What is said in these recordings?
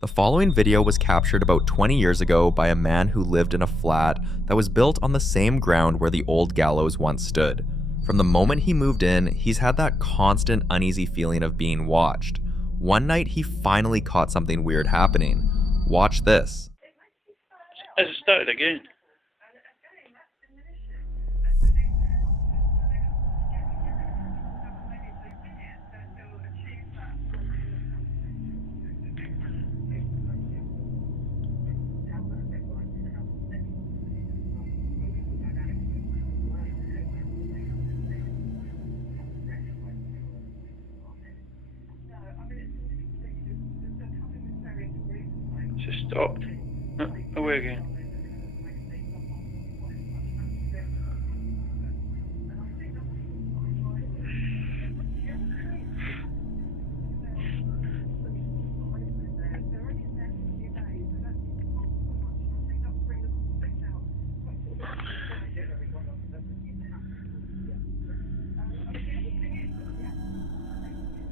The following video was captured about 20 years ago by a man who lived in a flat that was built on the same ground where the old Gallows once stood. From the moment he moved in, he's had that constant uneasy feeling of being watched. One night, he finally caught something weird happening. Watch this. As it started again. Just stopped. Away again.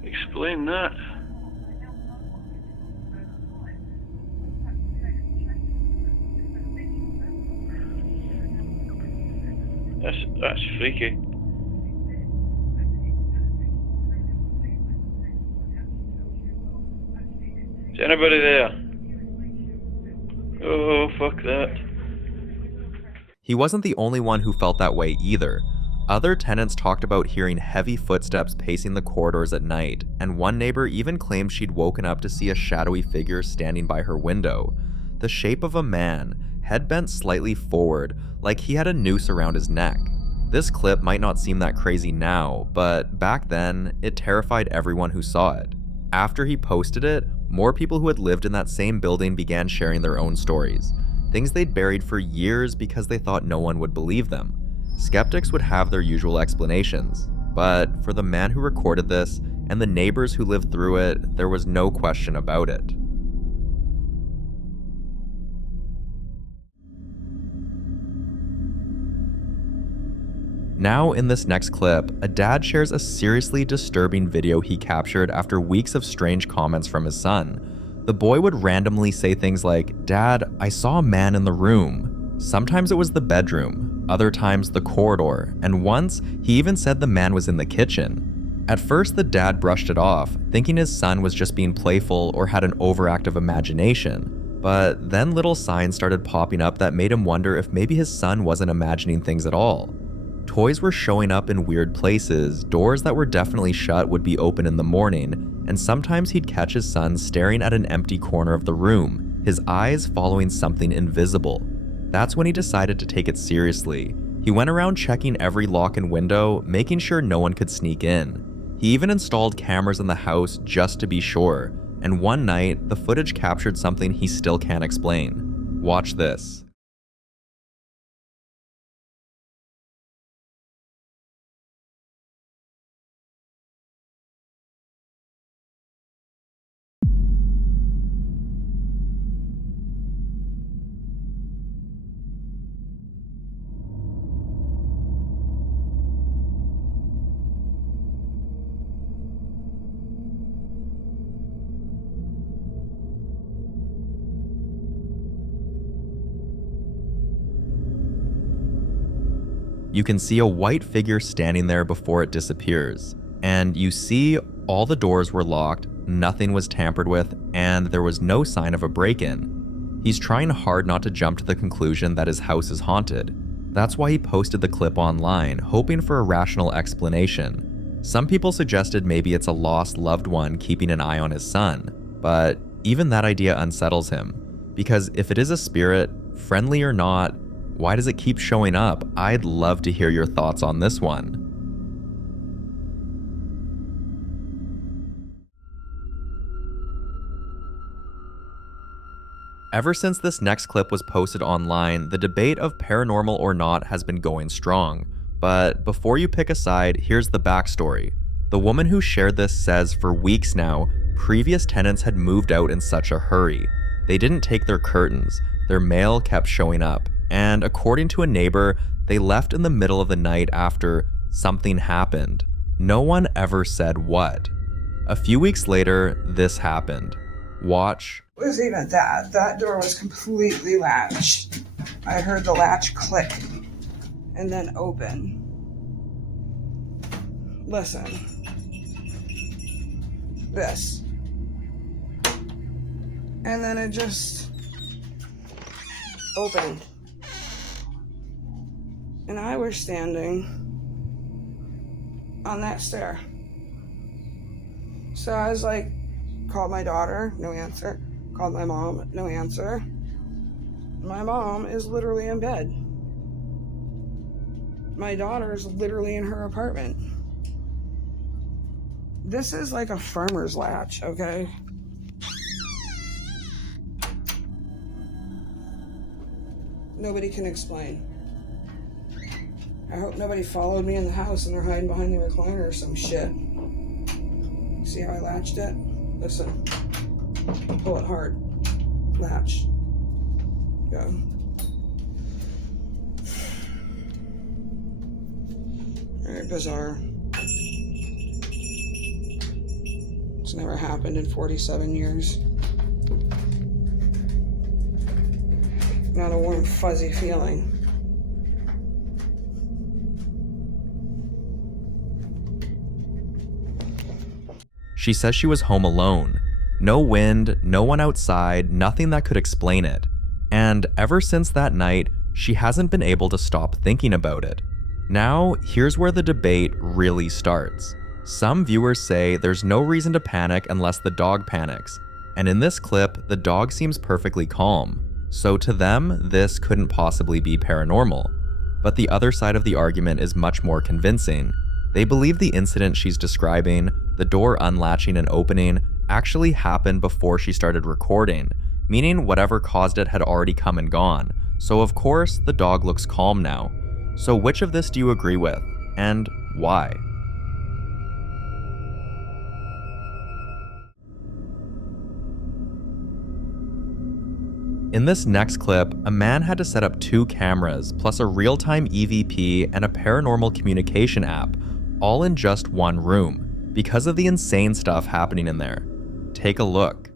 Explain that. That's freaky. Is anybody there? Oh, fuck that. He wasn't the only one who felt that way either. Other tenants talked about hearing heavy footsteps pacing the corridors at night, and one neighbor even claimed she'd woken up to see a shadowy figure standing by her window. The shape of a man, head bent slightly forward, like he had a noose around his neck. This clip might not seem that crazy now, but back then, it terrified everyone who saw it. After he posted it, more people who had lived in that same building began sharing their own stories. Things they'd buried for years because they thought no one would believe them. Skeptics would have their usual explanations, but for the man who recorded this and the neighbors who lived through it, there was no question about it. Now in this next clip, a dad shares a seriously disturbing video he captured after weeks of strange comments from his son. The boy would randomly say things like, "Dad, I saw a man in the room." Sometimes it was the bedroom, other times the corridor, and once he even said the man was in the kitchen. At first the dad brushed it off, thinking his son was just being playful or had an overactive imagination. But then little signs started popping up that made him wonder if maybe his son wasn't imagining things at all. Toys were showing up in weird places, doors that were definitely shut would be open in the morning, and sometimes he'd catch his son staring at an empty corner of the room, his eyes following something invisible. That's when he decided to take it seriously. He went around checking every lock and window, making sure no one could sneak in. He even installed cameras in the house just to be sure, and one night, the footage captured something he still can't explain. Watch this. You can see a white figure standing there before it disappears, and you see all the doors were locked, nothing was tampered with, and there was no sign of a break-in. He's trying hard not to jump to the conclusion that his house is haunted. That's why he posted the clip online, hoping for a rational explanation. Some people suggested maybe it's a lost loved one keeping an eye on his son, but even that idea unsettles him, because if it is a spirit, friendly or not, why does it keep showing up? I'd love to hear your thoughts on this one. Ever since this next clip was posted online, the debate of paranormal or not has been going strong. But before you pick a side, here's the backstory. The woman who shared this says for weeks now, previous tenants had moved out in such a hurry. They didn't take their curtains, their mail kept showing up, and according to a neighbor, they left in the middle of the night after something happened. No one ever said what. A few weeks later, this happened. Watch. It was even that. That door was completely latched. I heard the latch click and then open. Listen. This. And then it just opened. And I was standing on that stair. So I was like, called my daughter, no answer. Called my mom, no answer. My mom is literally in bed. My daughter is literally in her apartment. This is like a farmer's latch, okay? Nobody can explain. I hope nobody followed me in the house and they're hiding behind the recliner or some shit. See how I latched it? Listen. Pull it hard. Latch. Go. Very bizarre. It's never happened in 47 years. Not a warm, fuzzy feeling. She says she was home alone. No wind, no one outside, nothing that could explain it. And ever since that night, she hasn't been able to stop thinking about it. Now, here's where the debate really starts. Some viewers say there's no reason to panic unless the dog panics. And in this clip, the dog seems perfectly calm. So to them, this couldn't possibly be paranormal. But the other side of the argument is much more convincing. They believe the incident she's describing, the door unlatching and opening, actually happened before she started recording, meaning whatever caused it had already come and gone. So of course, the dog looks calm now. So which of this do you agree with, and why? In this next clip, a man had to set up 2 cameras, plus a real-time EVP and a paranormal communication app, all in just one room, because of the insane stuff happening in there. Take a look.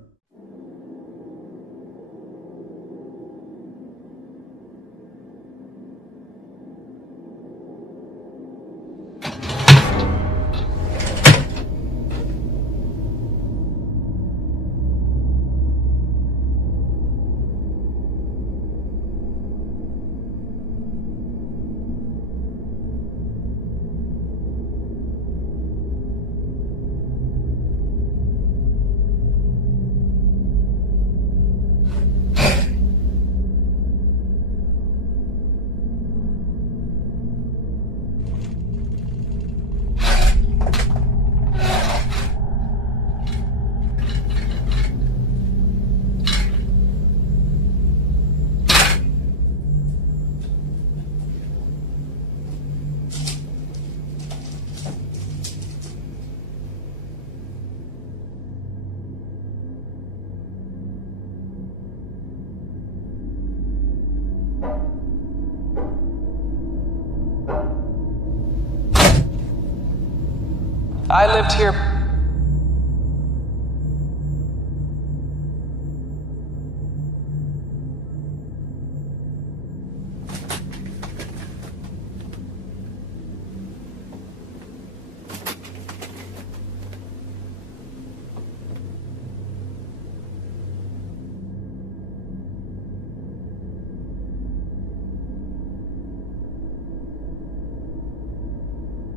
I lived here.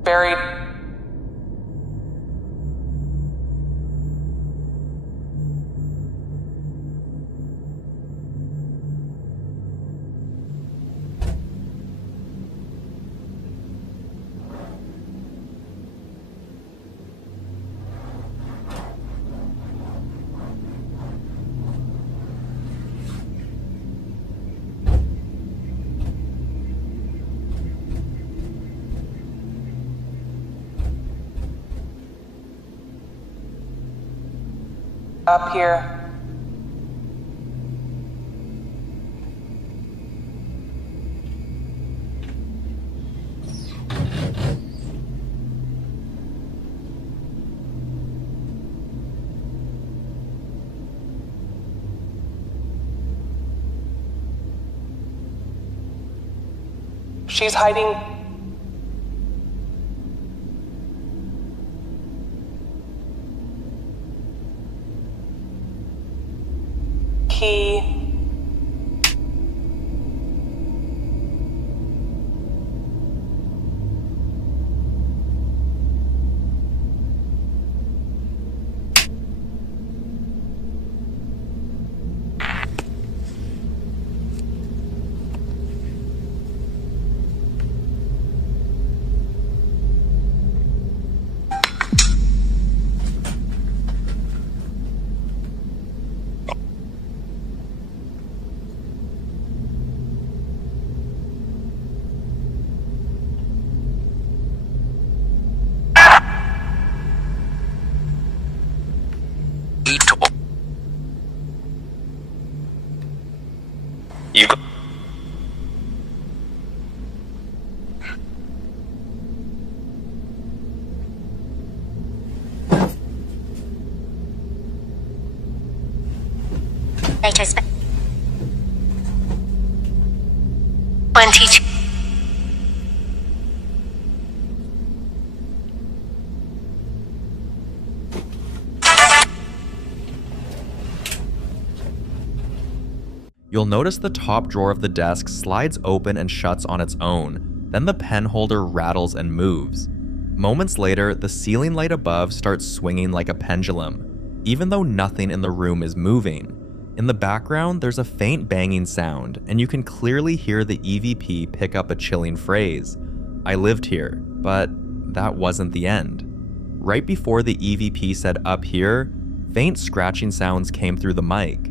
Buried. Up here. She's hiding. Key. You go. Realtor's 22. You'll notice the top drawer of the desk slides open and shuts on its own, then the pen holder rattles and moves. Moments later, the ceiling light above starts swinging like a pendulum, even though nothing in the room is moving. In the background, there's a faint banging sound, and you can clearly hear the EVP pick up a chilling phrase. "I lived here," but that wasn't the end. Right before the EVP said "up here," faint scratching sounds came through the mic.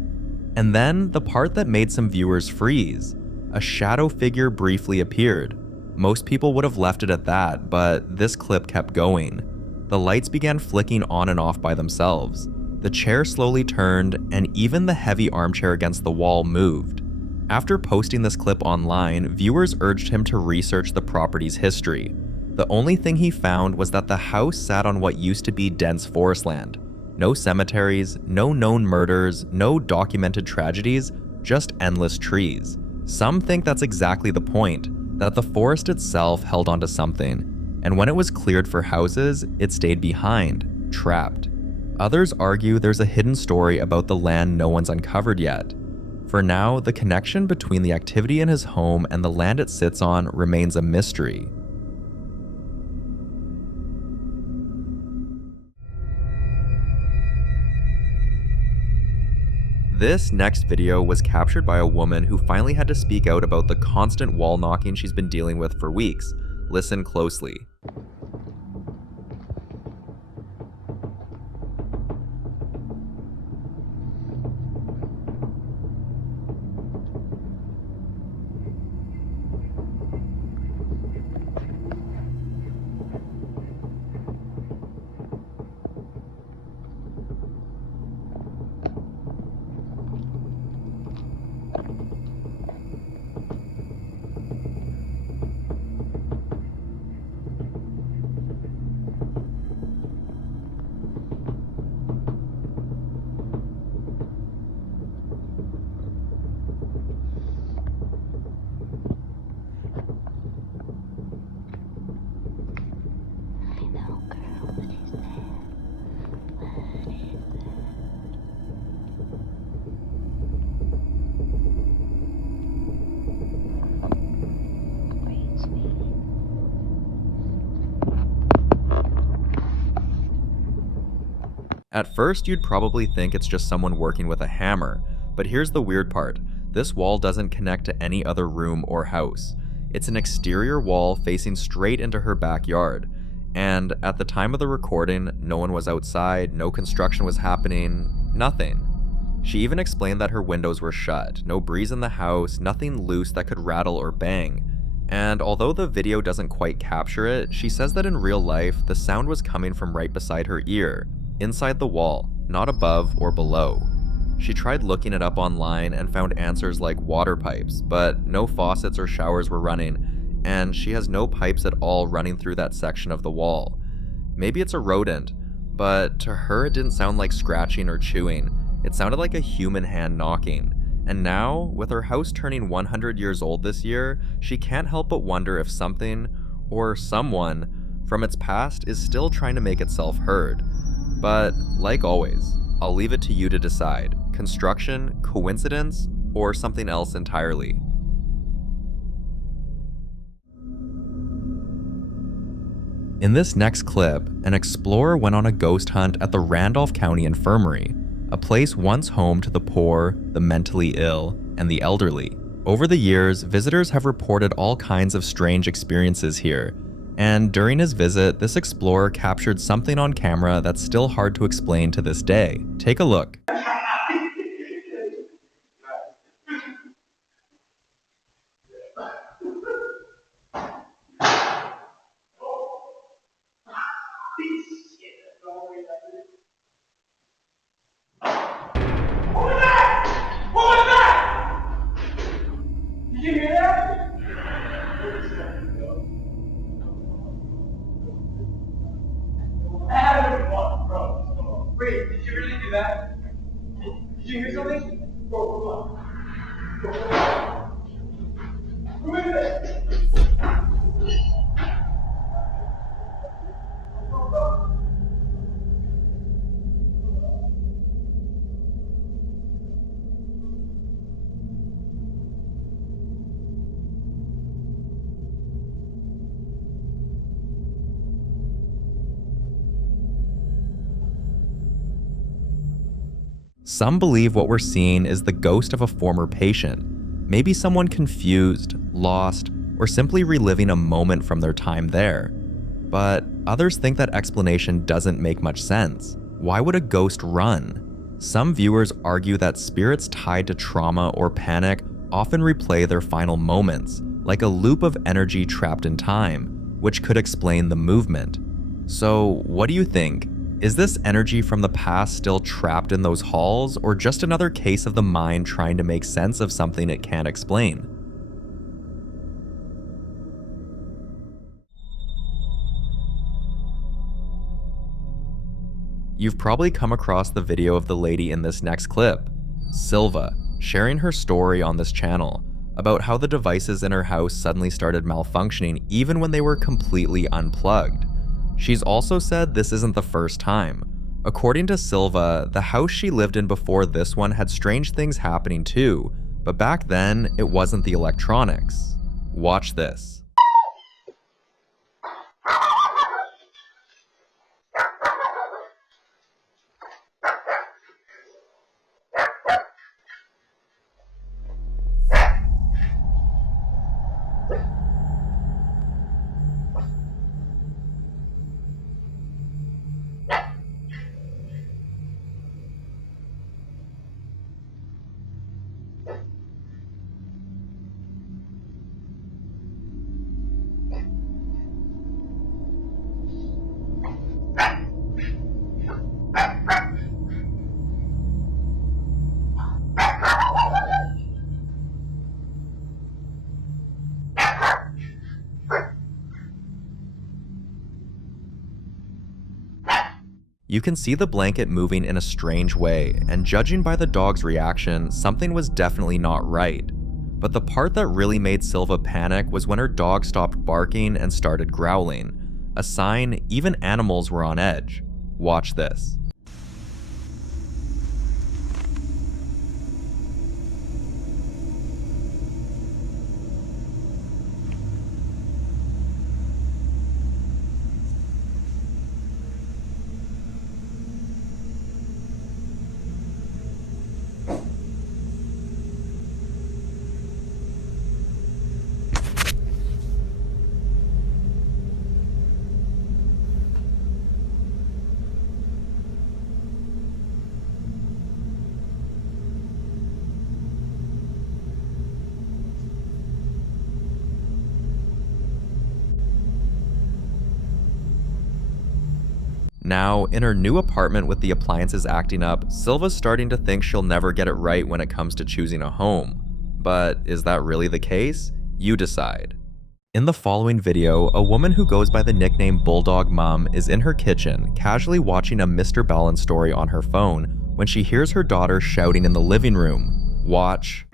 And then, the part that made some viewers freeze. A shadow figure briefly appeared. Most people would have left it at that, but this clip kept going. The lights began flicking on and off by themselves. The chair slowly turned, and even the heavy armchair against the wall moved. After posting this clip online, viewers urged him to research the property's history. The only thing he found was that the house sat on what used to be dense forest land. No cemeteries, no known murders, no documented tragedies, just endless trees. Some think that's exactly the point, that the forest itself held onto something, and when it was cleared for houses, it stayed behind, trapped. Others argue there's a hidden story about the land no one's uncovered yet. For now, the connection between the activity in his home and the land it sits on remains a mystery. This next video was captured by a woman who finally had to speak out about the constant wall knocking she's been dealing with for weeks. Listen closely. At first, you'd probably think it's just someone working with a hammer, but here's the weird part. This wall doesn't connect to any other room or house. It's an exterior wall facing straight into her backyard, and at the time of the recording, no one was outside, no construction was happening, nothing. She even explained that her windows were shut, no breeze in the house, nothing loose that could rattle or bang. And although the video doesn't quite capture it, she says that in real life, the sound was coming from right beside her ear, inside the wall, not above or below. She tried looking it up online and found answers like water pipes, but no faucets or showers were running, and she has no pipes at all running through that section of the wall. Maybe it's a rodent, but to her it didn't sound like scratching or chewing. It sounded like a human hand knocking, And now, with her house turning 100 years old this year, she can't help but wonder if something, or someone, from its past is still trying to make itself heard. But, like always, I'll leave it to you to decide: construction, coincidence, or something else entirely. In this next clip, an explorer went on a ghost hunt at the Randolph County Infirmary, a place once home to the poor, the mentally ill, and the elderly. Over the years, visitors have reported all kinds of strange experiences here, and during his visit, this explorer captured something on camera that's still hard to explain to this day. Take a look. Wait, did you really do that? Did you hear something? Go, come on. Who is it? Some believe what we're seeing is the ghost of a former patient, maybe someone confused, lost, or simply reliving a moment from their time there. But others think that explanation doesn't make much sense. Why would a ghost run? Some viewers argue that spirits tied to trauma or panic often replay their final moments, like a loop of energy trapped in time, which could explain the movement. So, what do you think? Is this energy from the past still trapped in those halls, or just another case of the mind trying to make sense of something it can't explain? You've probably come across the video of the lady in this next clip, Silva, sharing her story on this channel about how the devices in her house suddenly started malfunctioning even when they were completely unplugged. She's also said this isn't the first time. According to Silva, the house she lived in before this one had strange things happening too, but back then, it wasn't the electronics. Watch this. You can see the blanket moving in a strange way, and judging by the dog's reaction, something was definitely not right. But the part that really made Silva panic was when her dog stopped barking and started growling, a sign even animals were on edge. Watch this. Now, in her new apartment with the appliances acting up, Silva's starting to think she'll never get it right when it comes to choosing a home. But is that really the case? You decide. In the following video, a woman who goes by the nickname Bulldog Mum is in her kitchen, casually watching a Mr. Balance story on her phone when she hears her daughter shouting in the living room. Watch.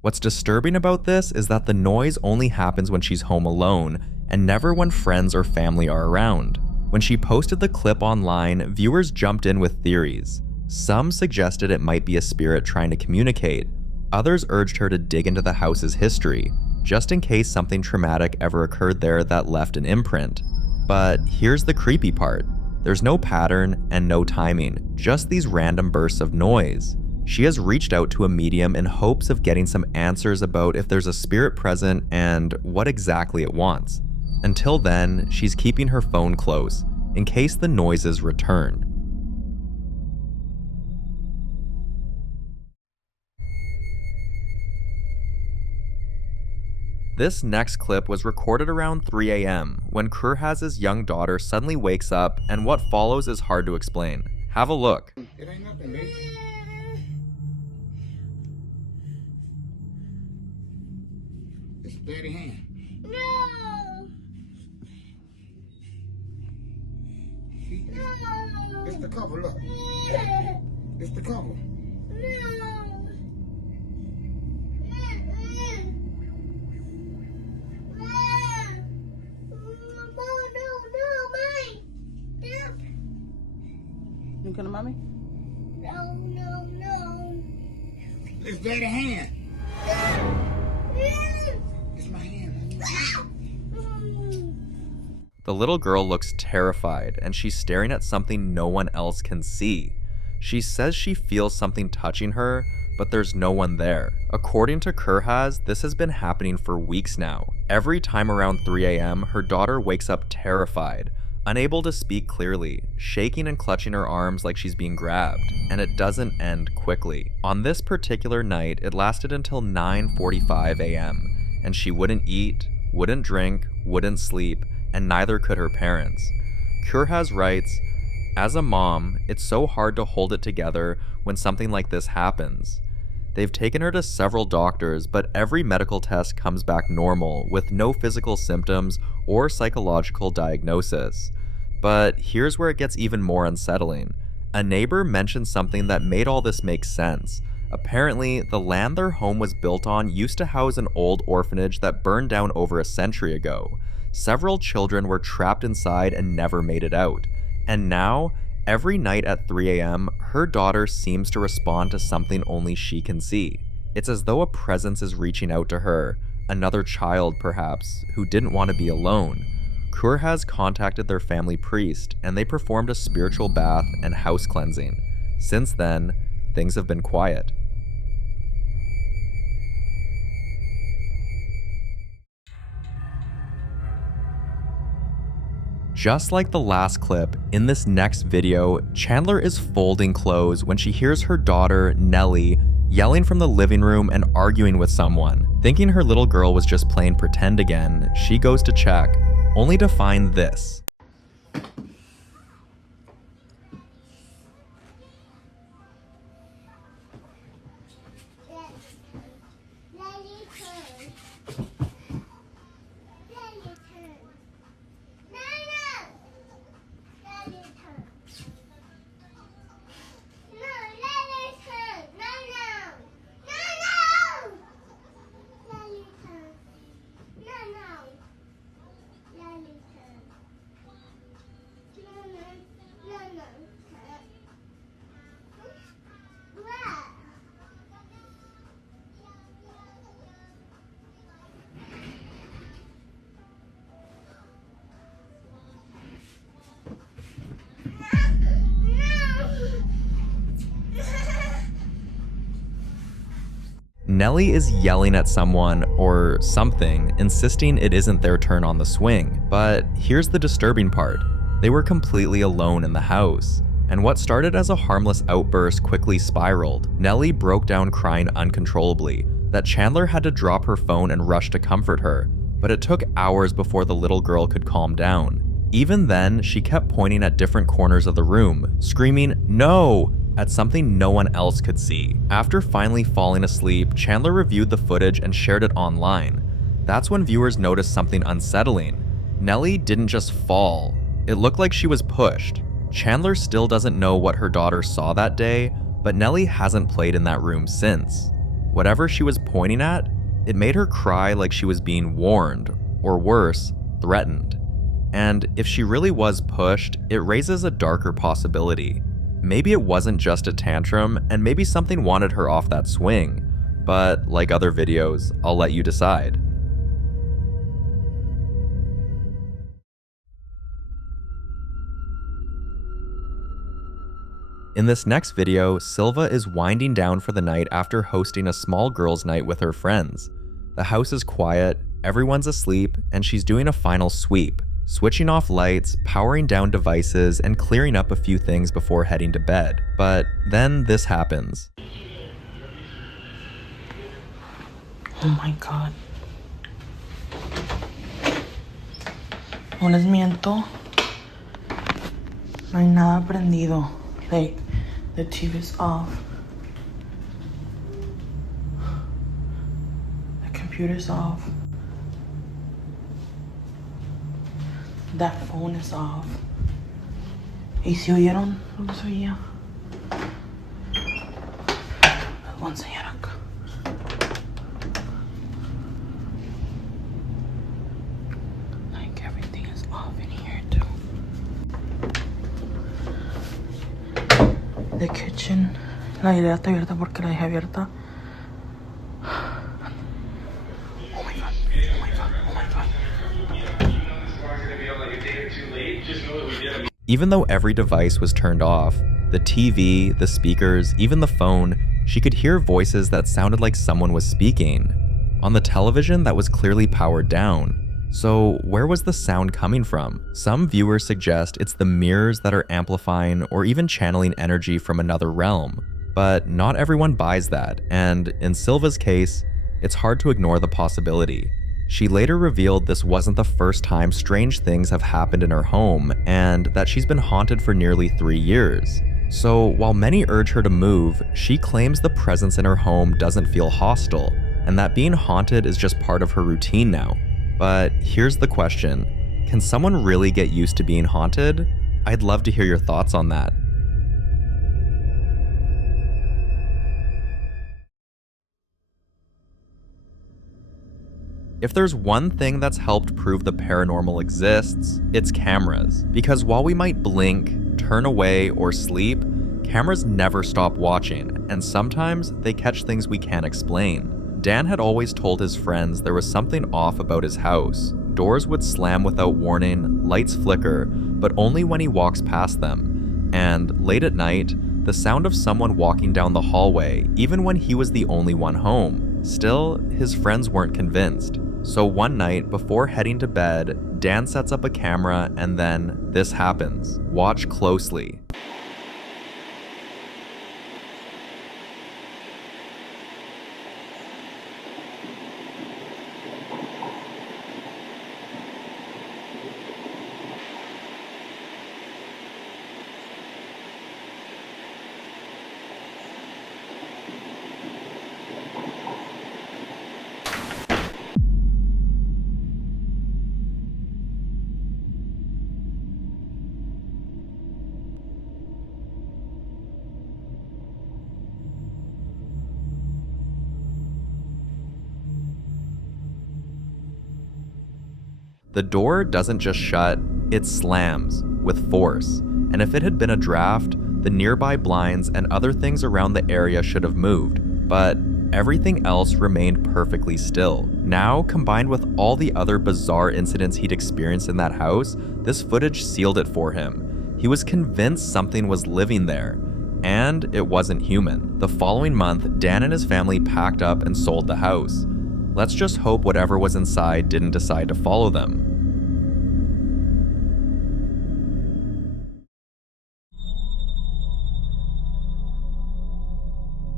What's disturbing about this is that the noise only happens when she's home alone and never when friends or family are around. When she posted the clip online, viewers jumped in with theories. Some suggested it might be a spirit trying to communicate. Others urged her to dig into the house's history, just in case something traumatic ever occurred there that left an imprint. But here's the creepy part. There's no pattern and no timing, just these random bursts of noise. She has reached out to a medium in hopes of getting some answers about if there's a spirit present and what exactly it wants. Until then, she's keeping her phone close, in case the noises return. This next clip was recorded around 3 a.m. when Kurhaz's young daughter suddenly wakes up, and what follows is hard to explain. Have a look. It ain't nothing, baby. It's a dirty hand. No! See? It's the cover, look. It's the cover. No! You gonna mommy? No. It's dirty hand. It's my hand. The little girl looks terrified, and she's staring at something no one else can see. She says she feels something touching her, but there's no one there. According to Kurhaz, this has been happening for weeks now. Every time around 3 a.m., her daughter wakes up terrified, unable to speak clearly, shaking and clutching her arms like she's being grabbed, and it doesn't end quickly. On this particular night, it lasted until 9:45 a.m., and she wouldn't eat, wouldn't drink, wouldn't sleep, and neither could her parents. Kurhaz writes, "As a mom, it's so hard to hold it together when something like this happens. They've taken her to several doctors, but every medical test comes back normal with no physical symptoms or psychological diagnosis. But here's where it gets even more unsettling. A neighbor mentioned something that made all this make sense. Apparently, the land their home was built on used to house an old orphanage that burned down over a century ago. Several children were trapped inside and never made it out. And now, every night at 3 a.m., her daughter seems to respond to something only she can see. It's as though a presence is reaching out to her, another child perhaps, who didn't want to be alone. Kurhaz contacted their family priest, and they performed a spiritual bath and house cleansing. Since then, things have been quiet. Just like the last clip, in this next video, Chandler is folding clothes when she hears her daughter, Nellie, yelling from the living room and arguing with someone. Thinking her little girl was just playing pretend again, she goes to check, only to find this. Nellie is yelling at someone or something, insisting it isn't their turn on the swing. But here's the disturbing part. They were completely alone in the house. And what started as a harmless outburst quickly spiraled. Nellie broke down crying uncontrollably, that Chandler had to drop her phone and rush to comfort her, but it took hours before the little girl could calm down. Even then, she kept pointing at different corners of the room, screaming, "No!" at something no one else could see. After finally falling asleep, Chandler reviewed the footage and shared it online. That's when viewers noticed something unsettling. Nellie didn't just fall, it looked like she was pushed. Chandler still doesn't know what her daughter saw that day, but Nellie hasn't played in that room since. Whatever she was pointing at, it made her cry like she was being warned, or worse, threatened. And if she really was pushed, it raises a darker possibility. Maybe it wasn't just a tantrum, and maybe something wanted her off that swing. But like other videos, I'll let you decide. In this next video, Silva is winding down for the night after hosting a small girls' night with her friends. The house is quiet, everyone's asleep, and she's doing a final sweep, switching off lights, powering down devices, and clearing up a few things before heading to bed. But then this happens. Oh my god. No les miento. No hay nada prendido. Like, the TV's off. The computer's off. That phone is off. ¿Y si oyeron lo que se oía? Les voy a enseñar acá. Like, everything is off in here too. The kitchen, la idea está abierta porque la dejé abierta. Oh my god, oh my god, oh my god. Even though every device was turned off, the TV, the speakers, even the phone, she could hear voices that sounded like someone was speaking. On the television, that was clearly powered down. So where was the sound coming from? Some viewers suggest it's the mirrors that are amplifying or even channeling energy from another realm. But not everyone buys that, and in Silva's case, it's hard to ignore the possibility. She later revealed this wasn't the first time strange things have happened in her home, and that she's been haunted for nearly 3 years. So while many urge her to move, she claims the presence in her home doesn't feel hostile, and that being haunted is just part of her routine now. But here's the question, can someone really get used to being haunted? I'd love to hear your thoughts on that. If there's one thing that's helped prove the paranormal exists, it's cameras. Because while we might blink, turn away, or sleep, cameras never stop watching, and sometimes they catch things we can't explain. Dan had always told his friends there was something off about his house. Doors would slam without warning, lights flicker, but only when he walks past them. And late at night, the sound of someone walking down the hallway, even when he was the only one home. Still, his friends weren't convinced. So one night, before heading to bed, Dan sets up a camera and then this happens. Watch closely. The door doesn't just shut, it slams, with force. And if it had been a draft, the nearby blinds and other things around the area should have moved. But everything else remained perfectly still. Now, combined with all the other bizarre incidents he'd experienced in that house, this footage sealed it for him. He was convinced something was living there. and it wasn't human. The following month, Dan and his family packed up and sold the house. Let's just hope whatever was inside didn't decide to follow them.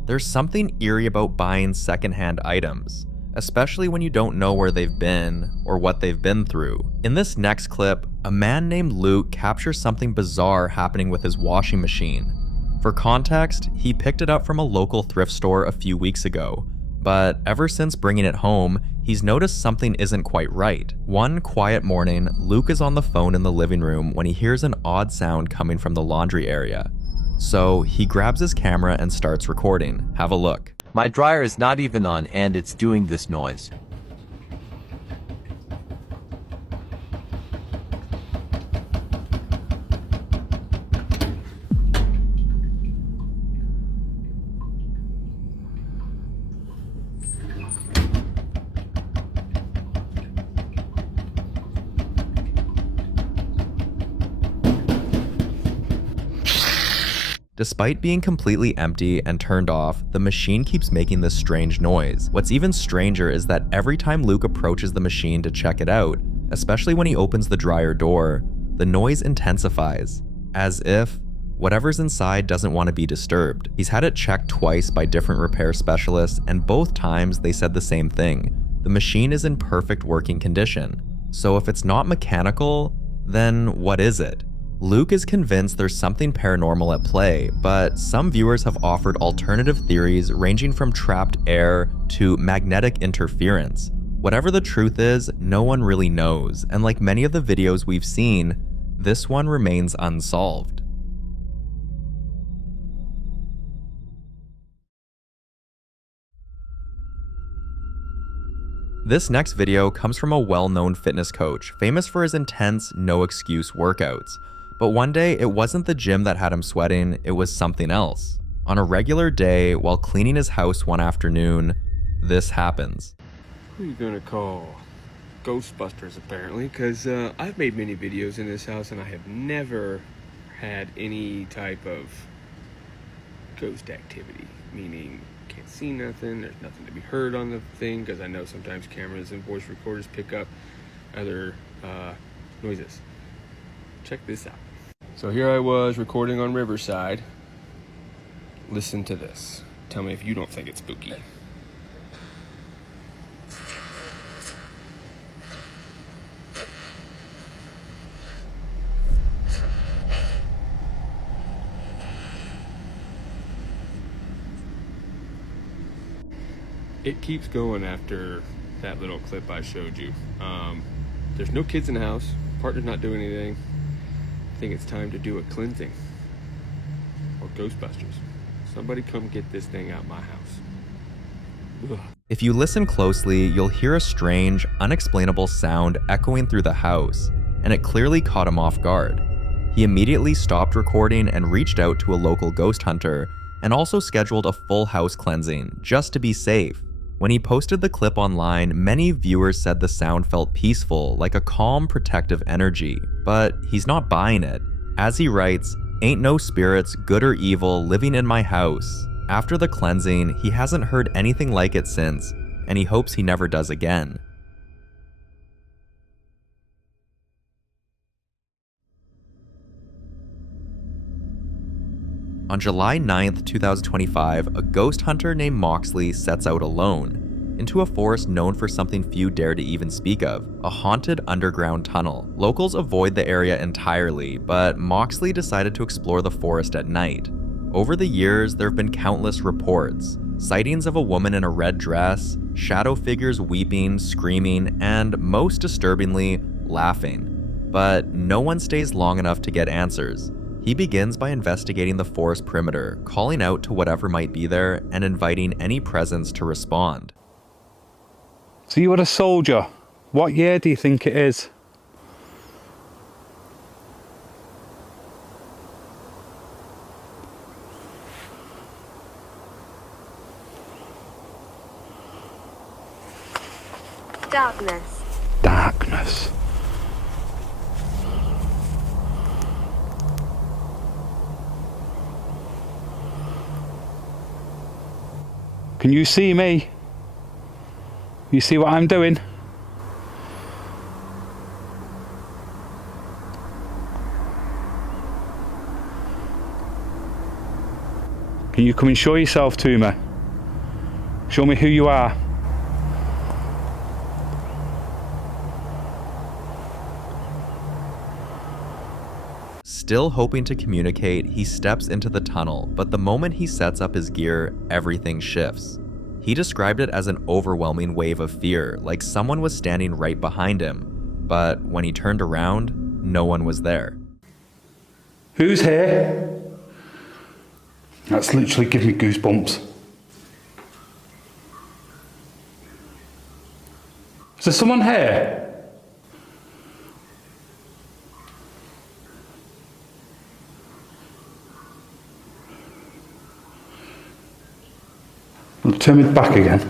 There's something eerie about buying secondhand items, especially when you don't know where they've been or what they've been through. In this next clip, a man named Luke captures something bizarre happening with his washing machine. For context, he picked it up from a local thrift store a few weeks ago, but ever since bringing it home, he's noticed something isn't quite right. One quiet morning, Luke is on the phone in the living room when he hears an odd sound coming from the laundry area. So he grabs his camera and starts recording. Have a look. My dryer is not even on and it's doing this noise. Despite being completely empty and turned off, the machine keeps making this strange noise. What's even stranger is that every time Luke approaches the machine to check it out, especially when he opens the dryer door, the noise intensifies, as if whatever's inside doesn't want to be disturbed. He's had it checked twice by different repair specialists, and both times they said the same thing. The machine is in perfect working condition. So if it's not mechanical, then what is it? Luke is convinced there's something paranormal at play, but some viewers have offered alternative theories ranging from trapped air to magnetic interference. Whatever the truth is, no one really knows, and like many of the videos we've seen, this one remains unsolved. This next video comes from a well-known fitness coach, famous for his intense, no-excuse workouts. But one day, it wasn't the gym that had him sweating, it was something else. On a regular day, while cleaning his house one afternoon, this happens. Who are you gonna call? Ghostbusters, apparently, because I've made many videos in this house and I have never had any type of ghost activity, meaning can't see nothing, there's nothing to be heard on the thing, because I know sometimes cameras and voice recorders pick up other noises. Check this out. So here I was recording on Riverside. Listen to this. Tell me if you don't think it's spooky. It keeps going after that little clip I showed you. There's no kids in the house. Partner's not doing anything. I think it's time to do a cleansing. Or Ghostbusters. Somebody come get this thing out my house. Ugh. If you listen closely, you'll hear a strange, unexplainable sound echoing through the house, and it clearly caught him off guard. He immediately stopped recording and reached out to a local ghost hunter, and also scheduled a full house cleansing, just to be safe. When he posted the clip online, many viewers said the sound felt peaceful, like a calm, protective energy, but he's not buying it. As he writes, "Ain't no spirits, good or evil, living in my house." After the cleansing, he hasn't heard anything like it since, and he hopes he never does again. On July 9th, 2025, a ghost hunter named Moxley sets out alone into a forest known for something few dare to even speak of, a haunted underground tunnel. Locals avoid the area entirely, but Moxley decided to explore the forest at night. Over the years, there have been countless reports, sightings of a woman in a red dress, shadow figures weeping, screaming, and most disturbingly, laughing. But no one stays long enough to get answers. He begins by investigating the forest perimeter, calling out to whatever might be there and inviting any presence to respond. So you were a soldier. What year do you think it is? Darkness. Darkness. Can you see me? You see what I'm doing? Can you come and show yourself to me? Show me who you are. Still hoping to communicate, he steps into the tunnel, but the moment he sets up his gear, everything shifts. He described it as an overwhelming wave of fear, like someone was standing right behind him. But when he turned around, no one was there. Who's here? That's literally giving me goosebumps. Is there someone here? Turn me back again.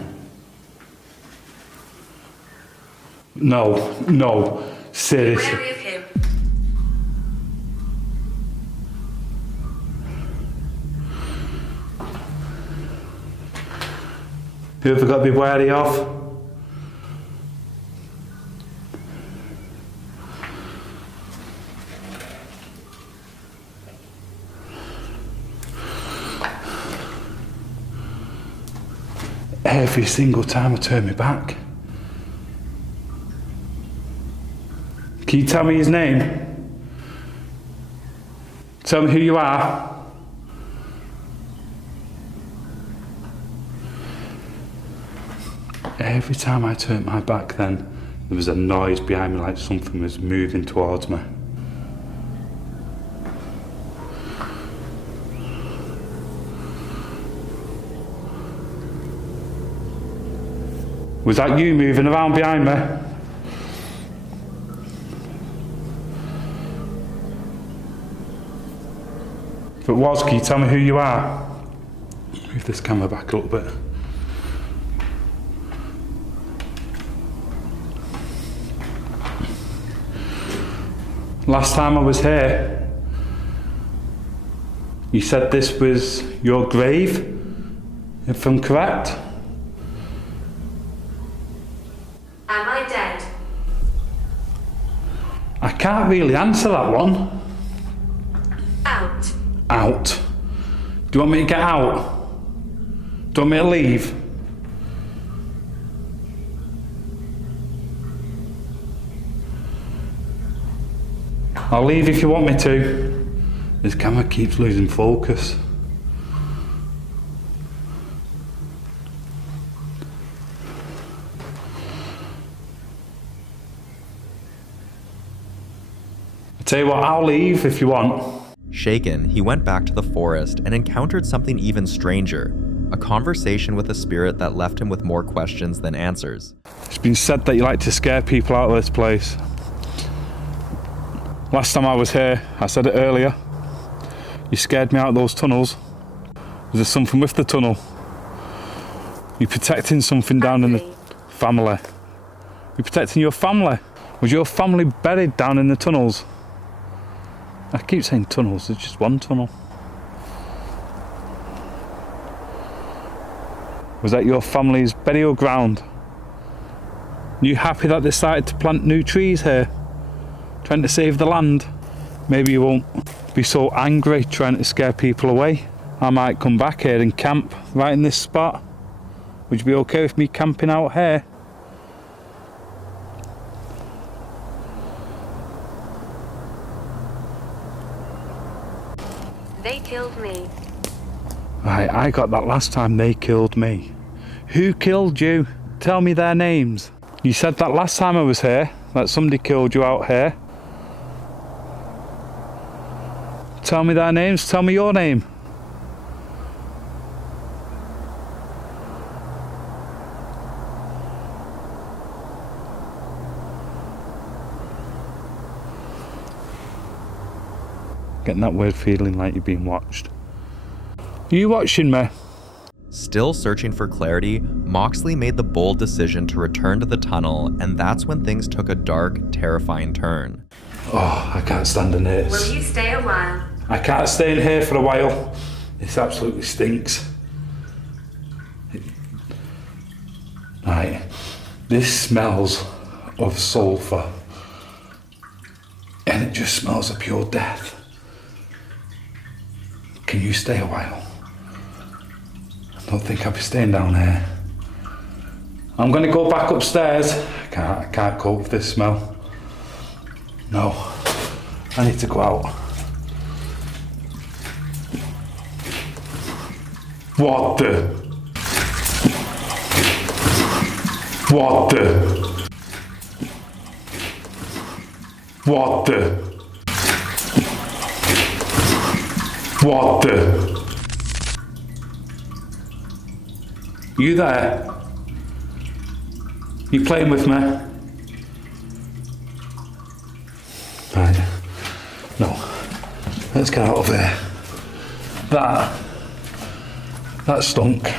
No, seriously. Wary of him. Who have I got to be wary of? Every single time I turn me back. Can you tell me his name? Tell me who you are. Every time I turned my back then, there was a noise behind me like something was moving towards me. Was that you moving around behind me? If it was, can you tell me who you are? Move this camera back a little bit. Last time I was here, you said this was your grave, if I'm correct? Am I dead? I can't really answer that one. Out. Out. Do you want me to get out? Do you want me to leave? I'll leave if you want me to. This camera keeps losing focus. Tell you what, I'll leave if you want. Shaken, he went back to the forest and encountered something even stranger, a conversation with a spirit that left him with more questions than answers. It's been said that you like to scare people out of this place. Last time I was here, I said it earlier, you scared me out of those tunnels. Was there something with the tunnel? You're protecting something down in the family. You're protecting your family. Was your family buried down in the tunnels? I keep saying tunnels, there's just one tunnel. Was that your family's burial ground? Are you happy that they started to plant new trees here? Trying to save the land? Maybe you won't be so angry trying to scare people away. I might come back here and camp right in this spot. Would you be okay with me camping out here? They killed me. Right, I got that last time they killed me. Who killed you? Tell me their names. You said that last time I was here, that somebody killed you out here. Tell me their names, tell me your name. Getting that weird feeling like you're being watched. Are you watching me? Still searching for clarity, Moxley made the bold decision to return to the tunnel, and that's when things took a dark, terrifying turn. Oh, I can't stand in this. Will you stay a while? I can't stay in here for a while. This absolutely stinks. Right, this smells of sulphur, and it just smells of pure death. Can you stay a while? I don't think I'll be staying down here. I'm gonna go back upstairs. I can't cope with this smell. No, I need to go out. What the? What the? What the? What the? You there? You playing with me? Right. No. Let's get out of here. That stunk.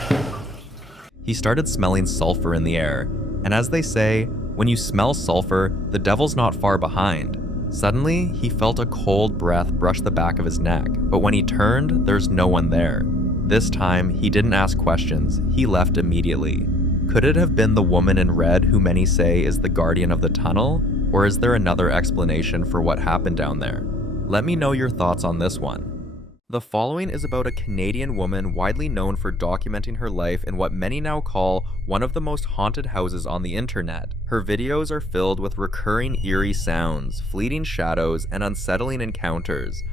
He started smelling sulfur in the air, and as they say, when you smell sulfur, the devil's not far behind. Suddenly, he felt a cold breath brush the back of his neck, but when he turned, there's no one there. This time, he didn't ask questions, he left immediately. Could it have been the woman in red who many say is the guardian of the tunnel? Or is there another explanation for what happened down there? Let me know your thoughts on this one. The following is about a Canadian woman widely known for documenting her life in what many now call one of the most haunted houses on the internet. Her videos are filled with recurring eerie sounds, fleeting shadows, and unsettling encounters.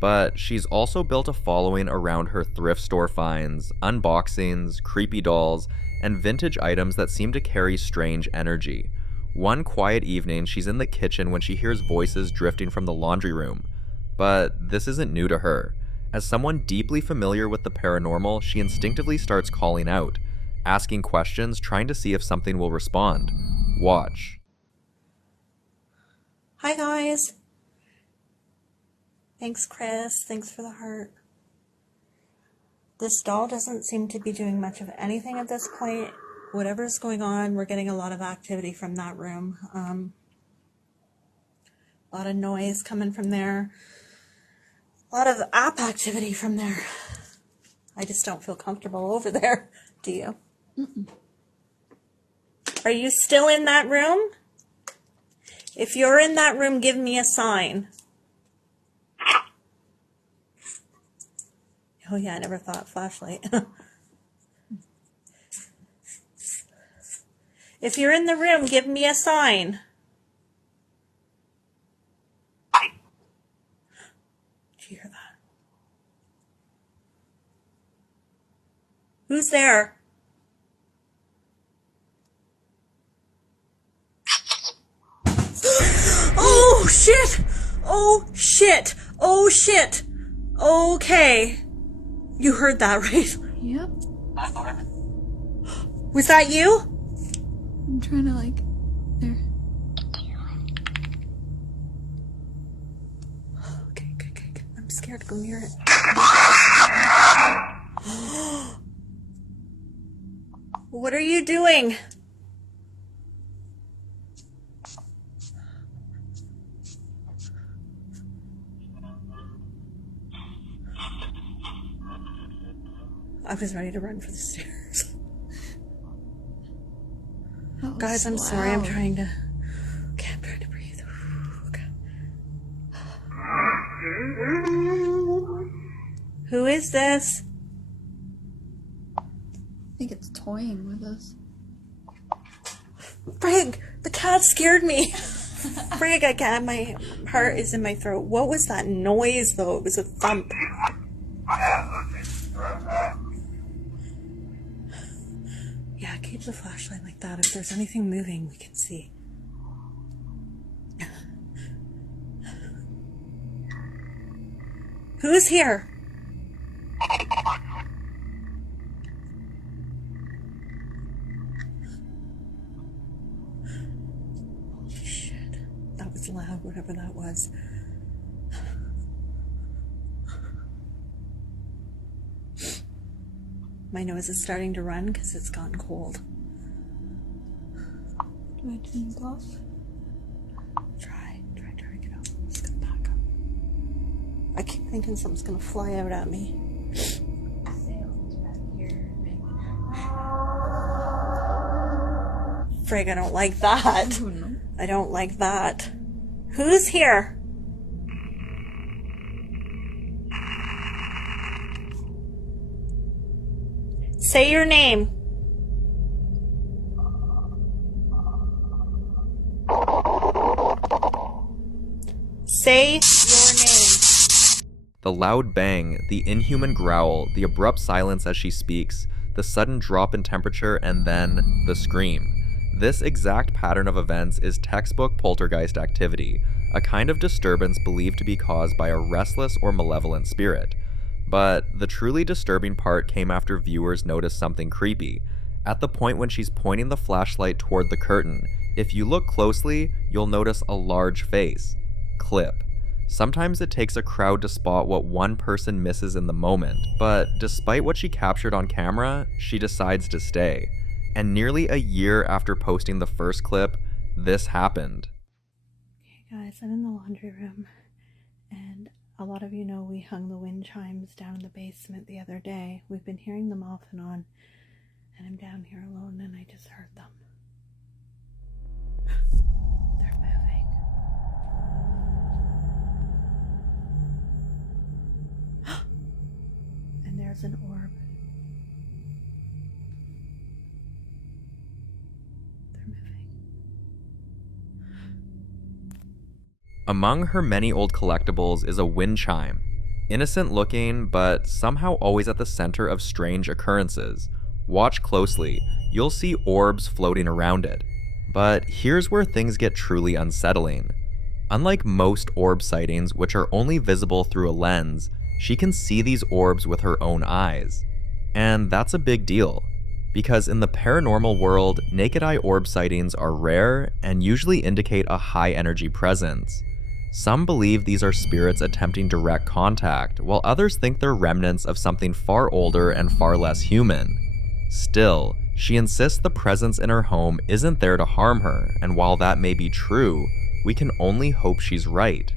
But she's also built a following around her thrift store finds, unboxings, creepy dolls, and vintage items that seem to carry strange energy. One quiet evening, she's in the kitchen when she hears voices drifting from the laundry room. But this isn't new to her. As someone deeply familiar with the paranormal, she instinctively starts calling out, asking questions, trying to see if something will respond. Watch. Hi guys. Thanks Chris, thanks for the heart. This doll doesn't seem to be doing much of anything at this point. Whatever's going on, we're getting a lot of activity from that room. A lot of noise coming from there. A lot of app activity from there. I just don't feel comfortable over there. Do you? Mm-mm. Are you still in that room? If you're in that room, give me a sign. Oh yeah, I never thought flashlight. If you're in the room, give me a sign. Did you hear that? Who's there? Oh shit! Oh shit! Oh shit! Okay. You heard that, right? Yep. Was that you? I'm trying to there. Okay. I'm scared to go near it. What are you doing? I was ready to run for the stairs. Guys, I'm sorry. I'm trying to breathe. Okay. Who is this? I think it's toying with us. Frig, the cat scared me. Frig, I can't. My heart is in my throat. What was that noise, though? It was a thump. Yeah, keep the flashlight like that. If there's anything moving, we can see. Who's here? Holy shit. That was loud, whatever that was. My nose is starting to run because it's gotten cold. Do I turn it off? Try, get out. I'm just gonna back up. I keep thinking something's gonna fly out at me. frig, I don't like that. Oh, no. I don't like that. Who's here? Say your name. Say your name. The loud bang, the inhuman growl, the abrupt silence as she speaks, the sudden drop in temperature, and then the scream. This exact pattern of events is textbook poltergeist activity, a kind of disturbance believed to be caused by a restless or malevolent spirit. But the truly disturbing part came after viewers noticed something creepy. At the point when she's pointing the flashlight toward the curtain, if you look closely, you'll notice a large face. Clip. Sometimes it takes a crowd to spot what one person misses in the moment, but despite what she captured on camera, she decides to stay. And nearly a year after posting the first clip, this happened. Okay guys, I'm in the laundry room, and a lot of you know we hung the wind chimes down in the basement the other day. We've been hearing them off and on, and I'm down here alone and I just heard them. They're moving. And there's an orb. They're moving. Among her many old collectibles is a wind chime. Innocent looking, but somehow always at the center of strange occurrences. Watch closely, you'll see orbs floating around it. But here's where things get truly unsettling. Unlike most orb sightings, which are only visible through a lens, she can see these orbs with her own eyes. And that's a big deal, because in the paranormal world, naked eye orb sightings are rare and usually indicate a high energy presence. Some believe these are spirits attempting direct contact, while others think they're remnants of something far older and far less human. Still, she insists the presence in her home isn't there to harm her, and while that may be true, we can only hope she's right.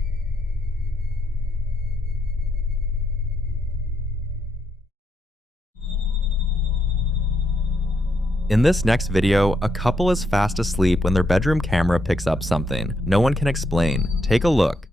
In this next video, a couple is fast asleep when their bedroom camera picks up something no one can explain. Take a look.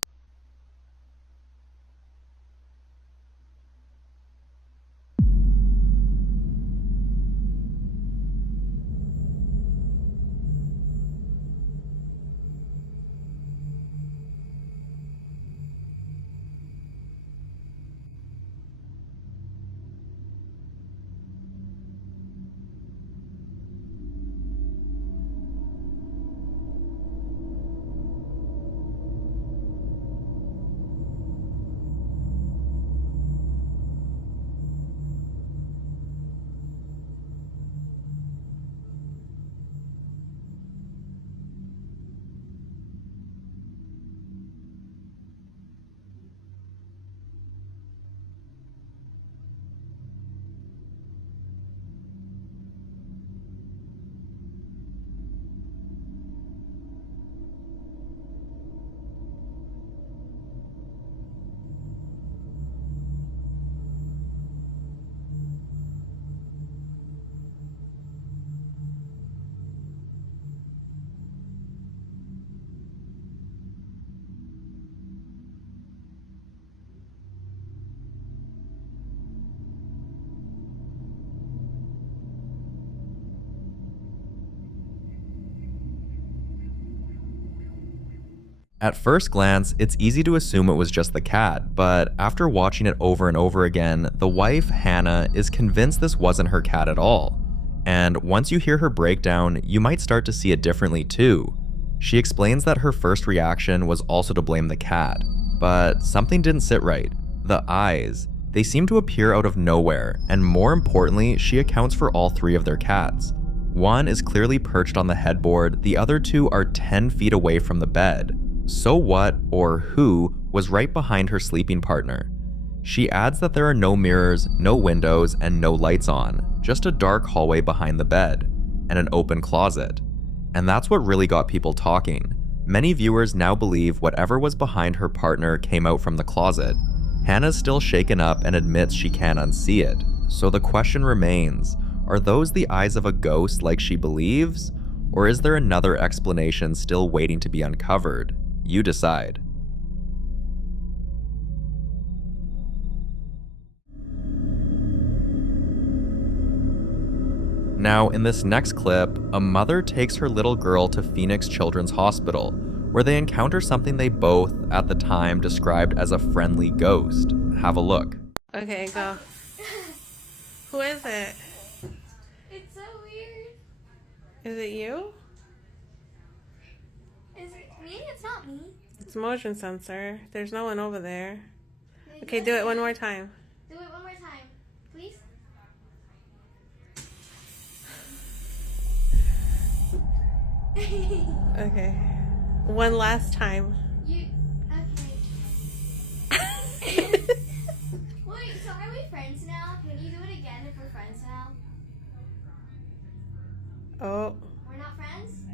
At first glance, it's easy to assume it was just the cat, but after watching it over and over again, the wife, Hannah, is convinced this wasn't her cat at all. And once you hear her breakdown, you might start to see it differently too. She explains that her first reaction was also to blame the cat, but something didn't sit right. The eyes. They seem to appear out of nowhere, and more importantly, she accounts for all three of their cats. One is clearly perched on the headboard, the other two are 10 feet away from the bed. So what, or who, was right behind her sleeping partner? She adds that there are no mirrors, no windows, and no lights on, just a dark hallway behind the bed, and an open closet. And that's what really got people talking. Many viewers now believe whatever was behind her partner came out from the closet. Hannah's still shaken up and admits she can't unsee it, so the question remains, are those the eyes of a ghost like she believes? Or is there another explanation still waiting to be uncovered? You decide. Now, in this next clip, a mother takes her little girl to Phoenix Children's Hospital, where they encounter something they both, at the time, described as a friendly ghost. Have a look. Okay, go. Who is it? It's so weird. Is it you? Is it me? It's not me. It's motion sensor. There's no one over there. Okay, do it one more time. Do it one more time, please. Okay. One last time. You okay? Wait, so are we friends now? Can you do it again if we're friends now? Oh. We're not friends?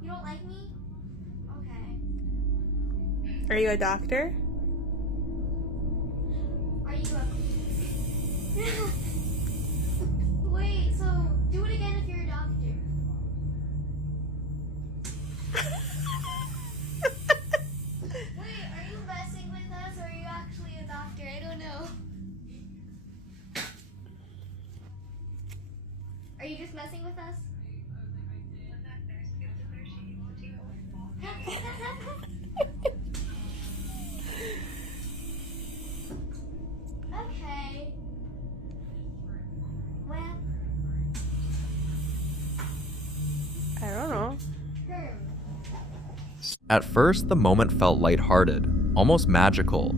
You don't like me? Okay. Are you a doctor? Are you a... Wait, so do it again if you're a doctor. Wait, are you messing with us or are you actually a doctor? I don't know. Are you just messing with us? Okay. Well. I don't know. At first, the moment felt lighthearted, almost magical.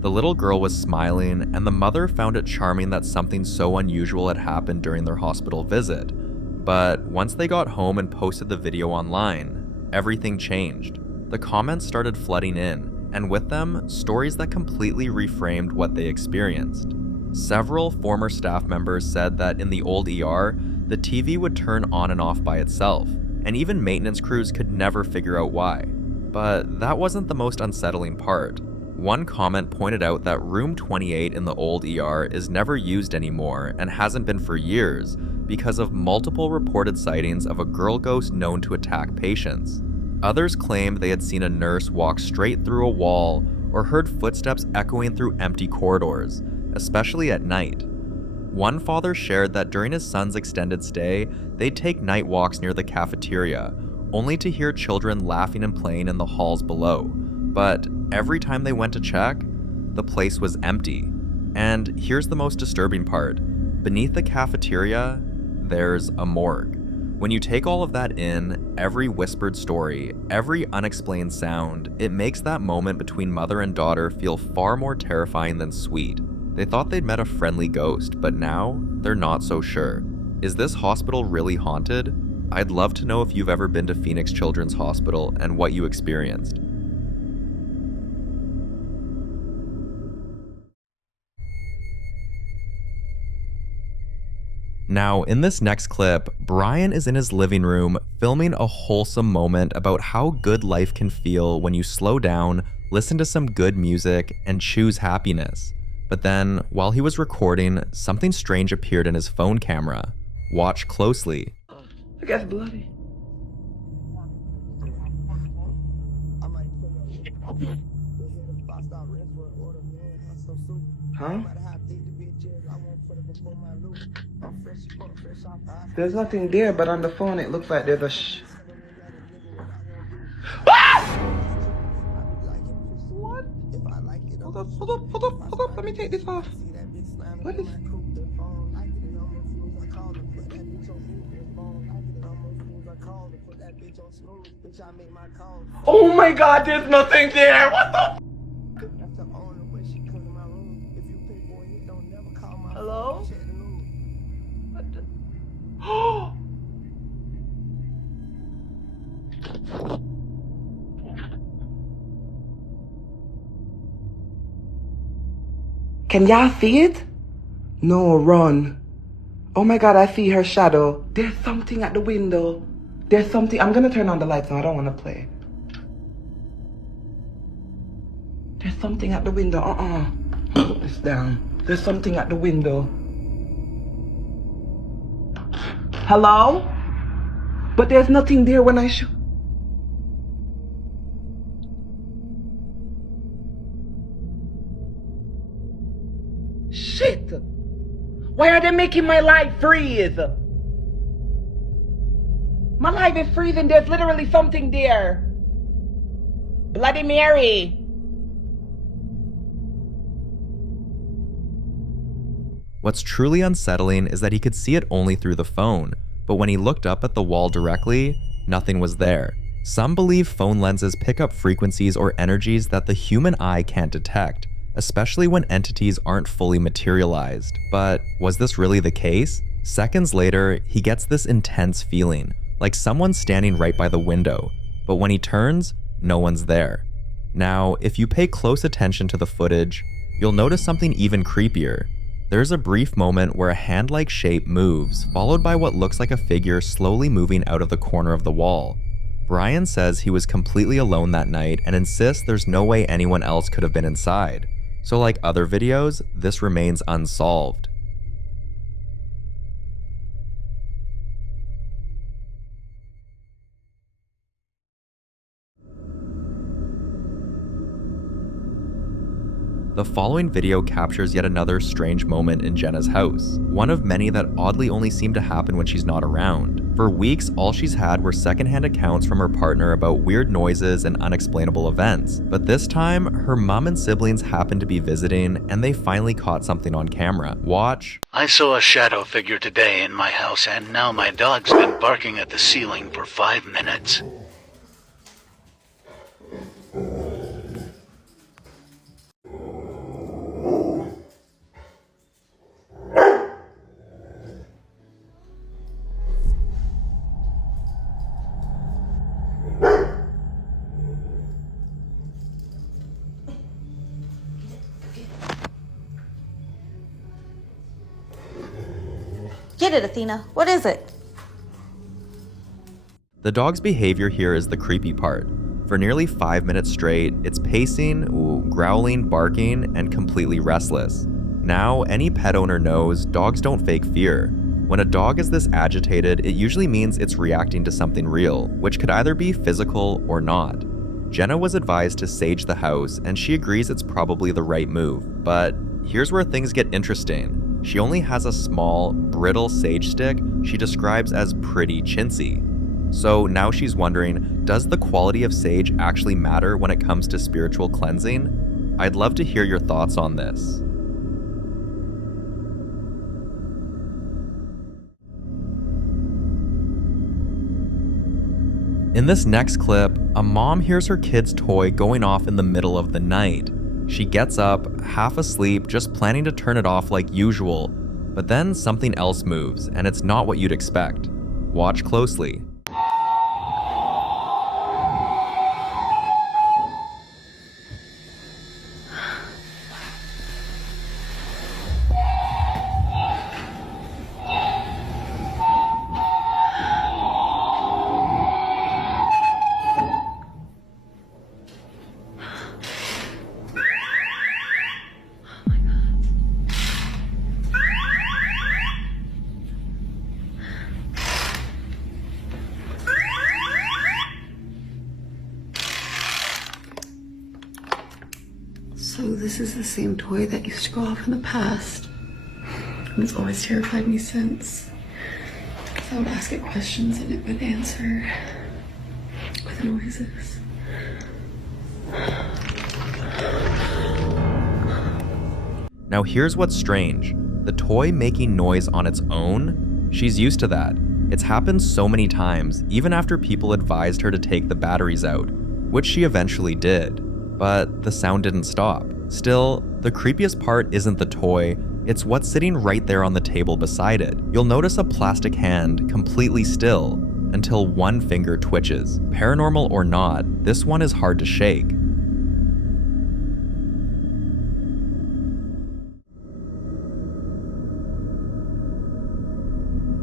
The little girl was smiling, and the mother found it charming that something so unusual had happened during their hospital visit. But once they got home and posted the video online, everything changed. The comments started flooding in, and with them, stories that completely reframed what they experienced. Several former staff members said that in the old ER, the TV would turn on and off by itself, and even maintenance crews could never figure out why. But that wasn't the most unsettling part. One comment pointed out that room 28 in the old ER is never used anymore and hasn't been for years because of multiple reported sightings of a girl ghost known to attack patients. Others claimed they had seen a nurse walk straight through a wall or heard footsteps echoing through empty corridors, especially at night. One father shared that during his son's extended stay, they'd take night walks near the cafeteria, only to hear children laughing and playing in the halls below. But every time they went to check, the place was empty. And here's the most disturbing part. Beneath the cafeteria, there's a morgue. When you take all of that in, every whispered story, every unexplained sound, it makes that moment between mother and daughter feel far more terrifying than sweet. They thought they'd met a friendly ghost, but now they're not so sure. Is this hospital really haunted? I'd love to know if you've ever been to Phoenix Children's Hospital and what you experienced. Now, in this next clip, Brian is in his living room filming a wholesome moment about how good life can feel when you slow down, listen to some good music, and choose happiness. But then, while he was recording, something strange appeared in his phone camera. Watch closely. Look, that's bloody. Huh? There's nothing there, but on the phone it looks like there's a What? Hold up, let me take this off. What is... Oh my god, there's nothing there! What the Hello? What the... Oh! Can y'all see it? No, run. Oh my god, I see her shadow. There's something at the window. There's something. I'm gonna turn on the lights now. I don't want to play. There's something at the window. Put this down. There's something at the window. Hello? But there's nothing there when I show. Shit! Why are they making my life freeze? My life is freezing. There's literally something there. Bloody Mary. What's truly unsettling is that he could see it only through the phone, but when he looked up at the wall directly, nothing was there. Some believe phone lenses pick up frequencies or energies that the human eye can't detect, especially when entities aren't fully materialized. But was this really the case? Seconds later, he gets this intense feeling, like someone's standing right by the window, but when he turns, no one's there. Now, if you pay close attention to the footage, you'll notice something even creepier. There's a brief moment where a hand-like shape moves, followed by what looks like a figure slowly moving out of the corner of the wall. Brian says he was completely alone that night and insists there's no way anyone else could have been inside. So like other videos, this remains unsolved. The following video captures yet another strange moment in Jenna's house, one of many that oddly only seem to happen when she's not around. For weeks, all she's had were secondhand accounts from her partner about weird noises and unexplainable events, but this time, her mom and siblings happened to be visiting and they finally caught something on camera. Watch. I saw a shadow figure today in my house, and now my dog's been barking at the ceiling for 5 minutes. Get it, Athena. What is it? The dog's behavior here is the creepy part. For nearly 5 minutes straight, it's pacing, growling, barking, and completely restless. Now, any pet owner knows dogs don't fake fear. When a dog is this agitated, it usually means it's reacting to something real, which could either be physical or not. Jenna was advised to sage the house, and she agrees it's probably the right move. But here's where things get interesting. She only has a small, brittle sage stick she describes as pretty chintzy. So now she's wondering, does the quality of sage actually matter when it comes to spiritual cleansing? I'd love to hear your thoughts on this. In this next clip, a mom hears her kid's toy going off in the middle of the night. She gets up, half asleep, just planning to turn it off like usual, but then something else moves, and it's not what you'd expect. Watch closely. So this is the same toy that used to go off in the past. And it's always terrified me since. Because I would ask it questions and it would answer with noises. Now here's what's strange. The toy making noise on its own? She's used to that. It's happened so many times, even after people advised her to take the batteries out, which she eventually did. But the sound didn't stop. Still, the creepiest part isn't the toy, it's what's sitting right there on the table beside it. You'll notice a plastic hand completely still until one finger twitches. Paranormal or not, this one is hard to shake.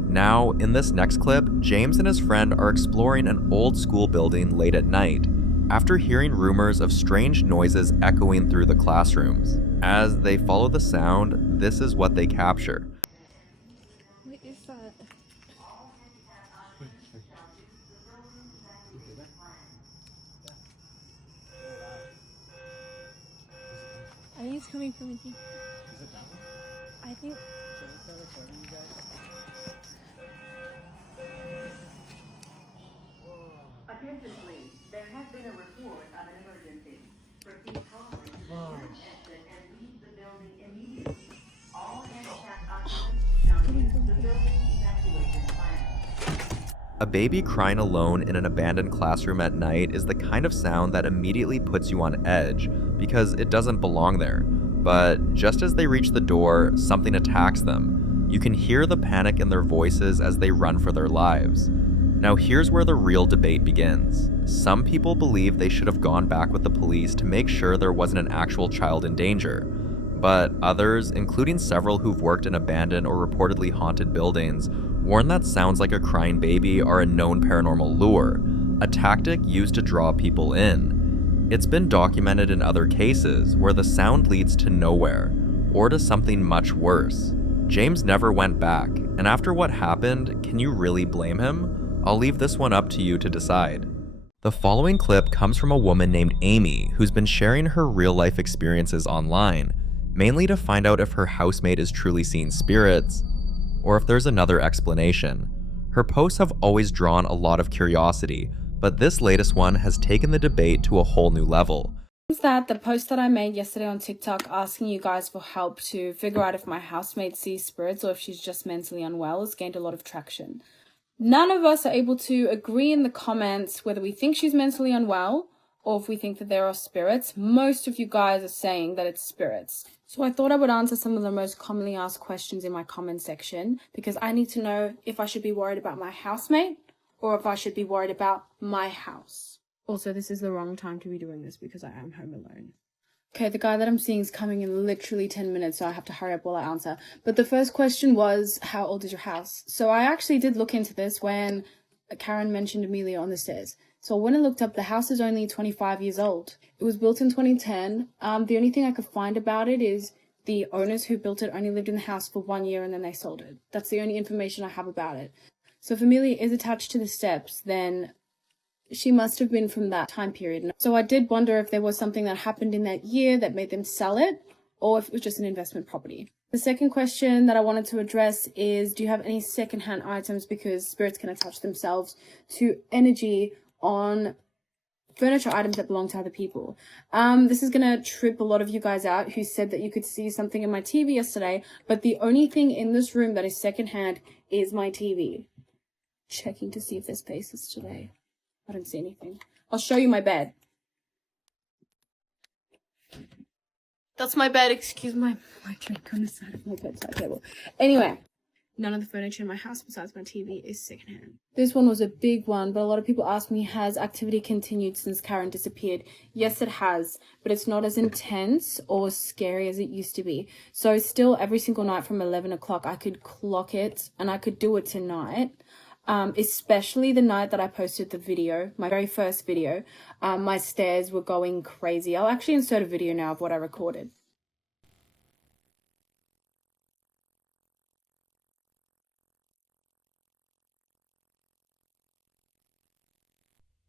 Now, in this next clip, James and his friend are exploring an old school building late at night, after hearing rumors of strange noises echoing through the classrooms. As they follow the sound, this is what they capture. What is that? He's coming from in here. Is it that one? I think. Should I start recording you guys? Attention please, there has been a report of an emergency. Proceed calmly to the exit and leave the building immediately. All handicapped occupants shall use the building evacuation plan. A baby crying alone in an abandoned classroom at night is the kind of sound that immediately puts you on edge because it doesn't belong there. But just as they reach the door, something attacks them. You can hear the panic in their voices as they run for their lives. Now here's where the real debate begins. Some people believe they should have gone back with the police to make sure there wasn't an actual child in danger. But others, including several who've worked in abandoned or reportedly haunted buildings, warn that sounds like a crying baby are a known paranormal lure, a tactic used to draw people in. It's been documented in other cases where the sound leads to nowhere, or to something much worse. James never went back, and after what happened, can you really blame him? I'll leave this one up to you to decide. The following clip comes from a woman named Amy who's been sharing her real-life experiences online, mainly to find out if her housemate is truly seeing spirits, or if there's another explanation. Her posts have always drawn a lot of curiosity, but this latest one has taken the debate to a whole new level. That the post that I made yesterday on TikTok asking you guys for help to figure out if my housemate sees spirits or if she's just mentally unwell has gained a lot of traction. None of us are able to agree in the comments whether we think she's mentally unwell or if we think that there are spirits. Most of you guys are saying that it's spirits. So I thought I would answer some of the most commonly asked questions in my comment section because I need to know if I should be worried about my housemate or if I should be worried about my house. Also, this is the wrong time to be doing this because I am home alone. Okay, the guy that I'm seeing is coming in literally 10 minutes, so I have to hurry up while I answer. But the first question was, how old is your house? So I actually did look into this when Karen mentioned Amelia on the stairs. So when I looked up, the house is only 25 years old. It was built in 2010. The only thing I could find about it is the owners who built it only lived in the house for 1 year and then they sold it. That's the only information I have about it. So if Amelia is attached to the steps, then she must have been from that time period. So I did wonder if there was something that happened in that year that made them sell it, or if it was just an investment property. The second question that I wanted to address is, do you have any secondhand items, because spirits can attach themselves to energy on furniture items that belong to other people. This is gonna trip a lot of you guys out who said that you could see something in my TV yesterday, but the only thing in this room that is secondhand is my TV. Checking to see if there's spaces today. I don't see anything. I'll show you my bed. That's my bed. Excuse my drink on the side of my bedside table. Anyway, none of the furniture in my house besides my TV is secondhand. This one was a big one, but a lot of people ask me, has activity continued since Karen disappeared? Yes, it has, but it's not as intense or scary as it used to be. So still every single night from 11 o'clock, I could clock it and I could do it tonight. Especially the night that I posted the video, my very first video, my stairs were going crazy. I'll actually insert a video now of what I recorded.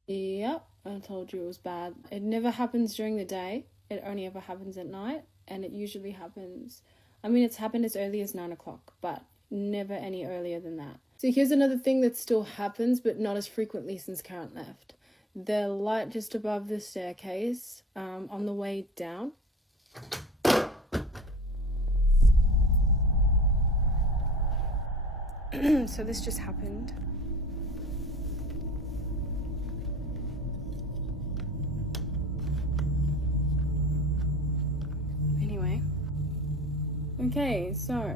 Yep, I told you it was bad. It never happens during the day. It only ever happens at night, and it usually happens, I mean, it's happened as early as 9 o'clock, but never any earlier than that. So here's another thing that still happens, but not as frequently since Karen left. The light just above the staircase, on the way down. So this just happened. Anyway. Okay, so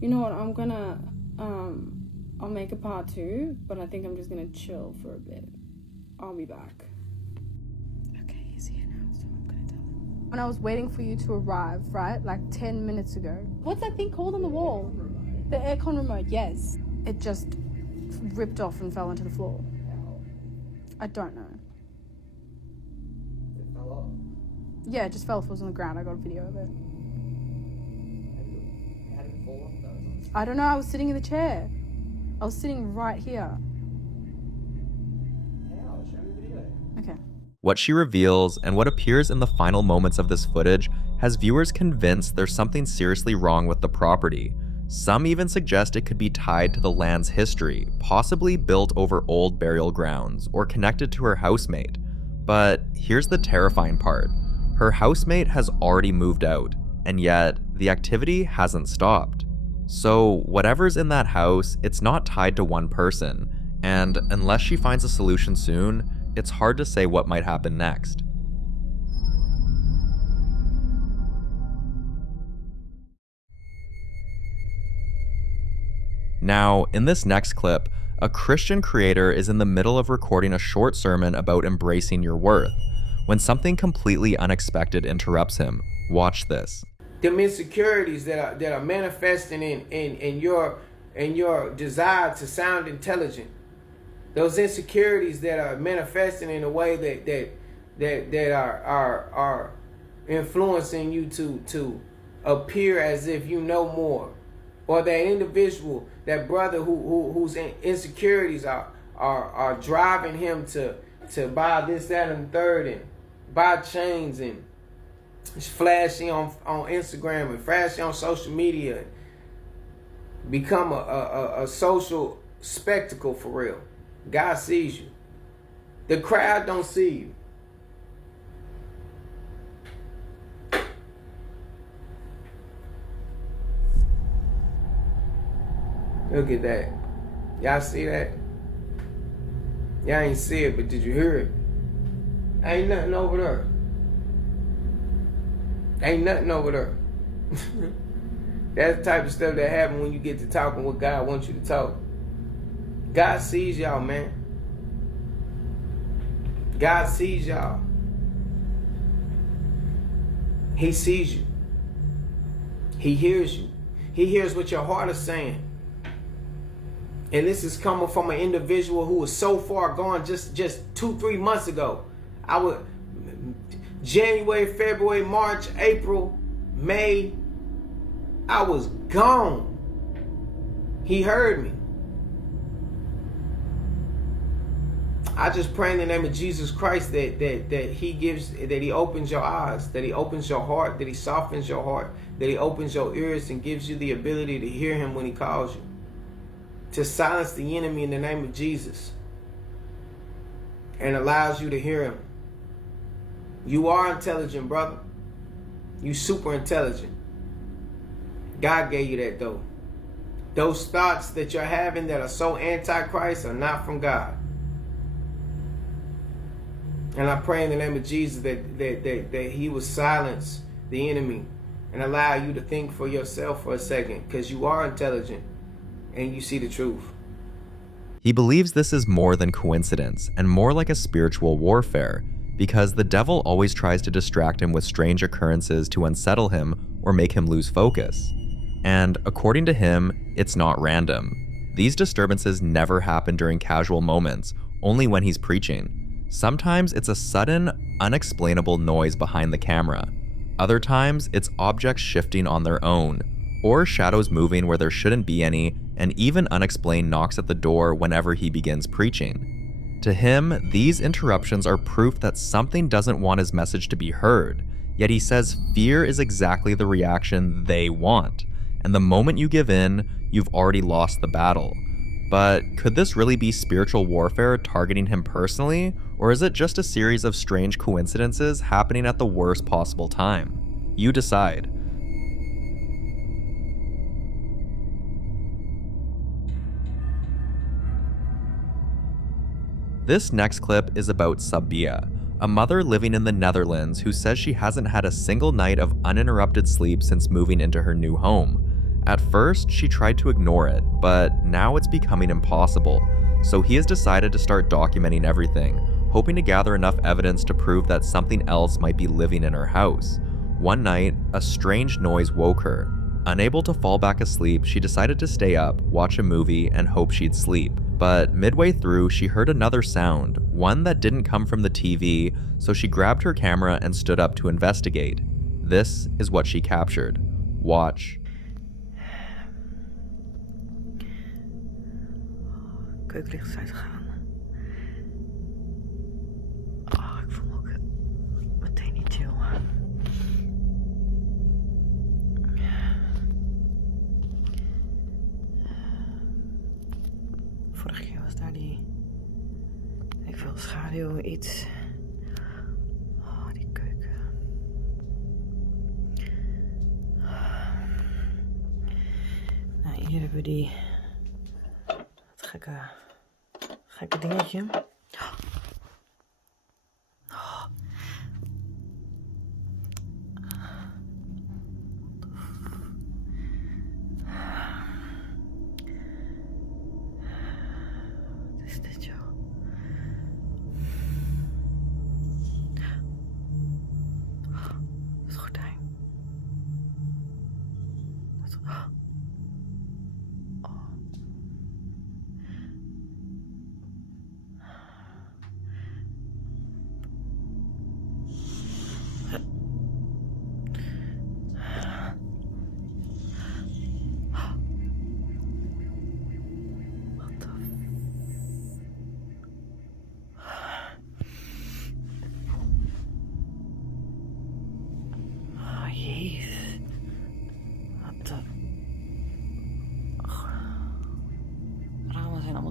you know what, I'm gonna, I'll make a part 2, but I think I'm just gonna chill for a bit. I'll be back. Okay, he's here now, so I'm gonna tell him. When I was waiting for you to arrive, right, like 10 minutes ago. What's that thing called on the wall? The aircon remote, yes. It just ripped off and fell onto the floor. I don't know. It fell off. Yeah, it just fell off, it was on the ground. I got a video of it. How did it fall off though? I don't know, I was sitting in the chair. I was sitting right here. How? Show me the video. Okay. What she reveals and what appears in the final moments of this footage has viewers convinced there's something seriously wrong with the property. Some even suggest it could be tied to the land's history, possibly built over old burial grounds or connected to her housemate. But here's the terrifying part. Her housemate has already moved out, and yet the activity hasn't stopped. So whatever's in that house, it's not tied to one person, and unless she finds a solution soon, it's hard to say what might happen next. Now, in this next clip, a Christian creator is in the middle of recording a short sermon about embracing your worth, when something completely unexpected interrupts him. Watch this. Them insecurities that are manifesting in your desire to sound intelligent. Those insecurities that are manifesting in a way that are influencing you to appear as if you know more, or that individual, that brother whose insecurities are driving him to buy this, that, and the third, and buy chains and flashy on Instagram and flashy on social media, become a social spectacle for real. God sees you. The crowd don't see you. Look at that. Y'all see that? Y'all ain't see it, but did you hear it? Ain't nothing over there. Ain't nothing over there. That's the type of stuff that happens when you get to talking what God wants you to talk. God sees y'all, man. God sees y'all. He sees you. He hears you. He hears what your heart is saying. And this is coming from an individual who was so far gone just 2-3 months ago. I would January, February, March, April, May, I was gone. He heard me. I just pray in the name of Jesus Christ that he opens your eyes, that he opens your heart, that he softens your heart, that he opens your ears and gives you the ability to hear him when he calls you. To silence the enemy in the name of Jesus. And allows you to hear him. You are intelligent, brother. You super intelligent. God gave you that though. Those thoughts that you're having that are so anti-Christ are not from God. And I pray in the name of Jesus that he will silence the enemy and allow you to think for yourself for a second, because you are intelligent and you see the truth. He believes this is more than coincidence and more like a spiritual warfare, because the devil always tries to distract him with strange occurrences to unsettle him or make him lose focus. And according to him, it's not random. These disturbances never happen during casual moments, only when he's preaching. Sometimes it's a sudden, unexplainable noise behind the camera. Other times, it's objects shifting on their own, or shadows moving where there shouldn't be any, and even unexplained knocks at the door whenever he begins preaching. To him, these interruptions are proof that something doesn't want his message to be heard, yet he says fear is exactly the reaction they want, and the moment you give in, you've already lost the battle. But could this really be spiritual warfare targeting him personally, or is it just a series of strange coincidences happening at the worst possible time? You decide. This next clip is about Sabia, a mother living in the Netherlands who says she hasn't had a single night of uninterrupted sleep since moving into her new home. At first, she tried to ignore it, but now it's becoming impossible, so he has decided to start documenting everything, hoping to gather enough evidence to prove that something else might be living in her house. One night, a strange noise woke her. Unable to fall back asleep, she decided to stay up, watch a movie, and hope she'd sleep. But midway through, she heard another sound, one that didn't come from the TV, so she grabbed her camera and stood up to investigate. This is what she captured. Watch. Keukenlicht is uitgegaan. Oh, ik voel me schaduw, iets. Oh, die keuken. Nou, hier hebben we die... dat gekke dingetje. Oh. Wat is dit, joh? Het gordijn.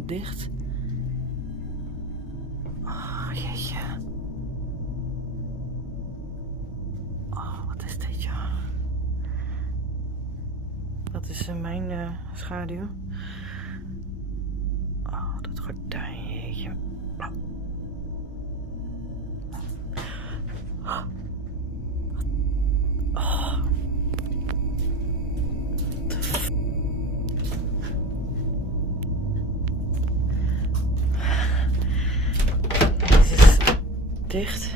Dicht. Oh, jeetje. Oh, wat is dit, joh? Dat is mijn schaduw. Oh, dat gordijn, jeetje. Oh. Oh. Dicht.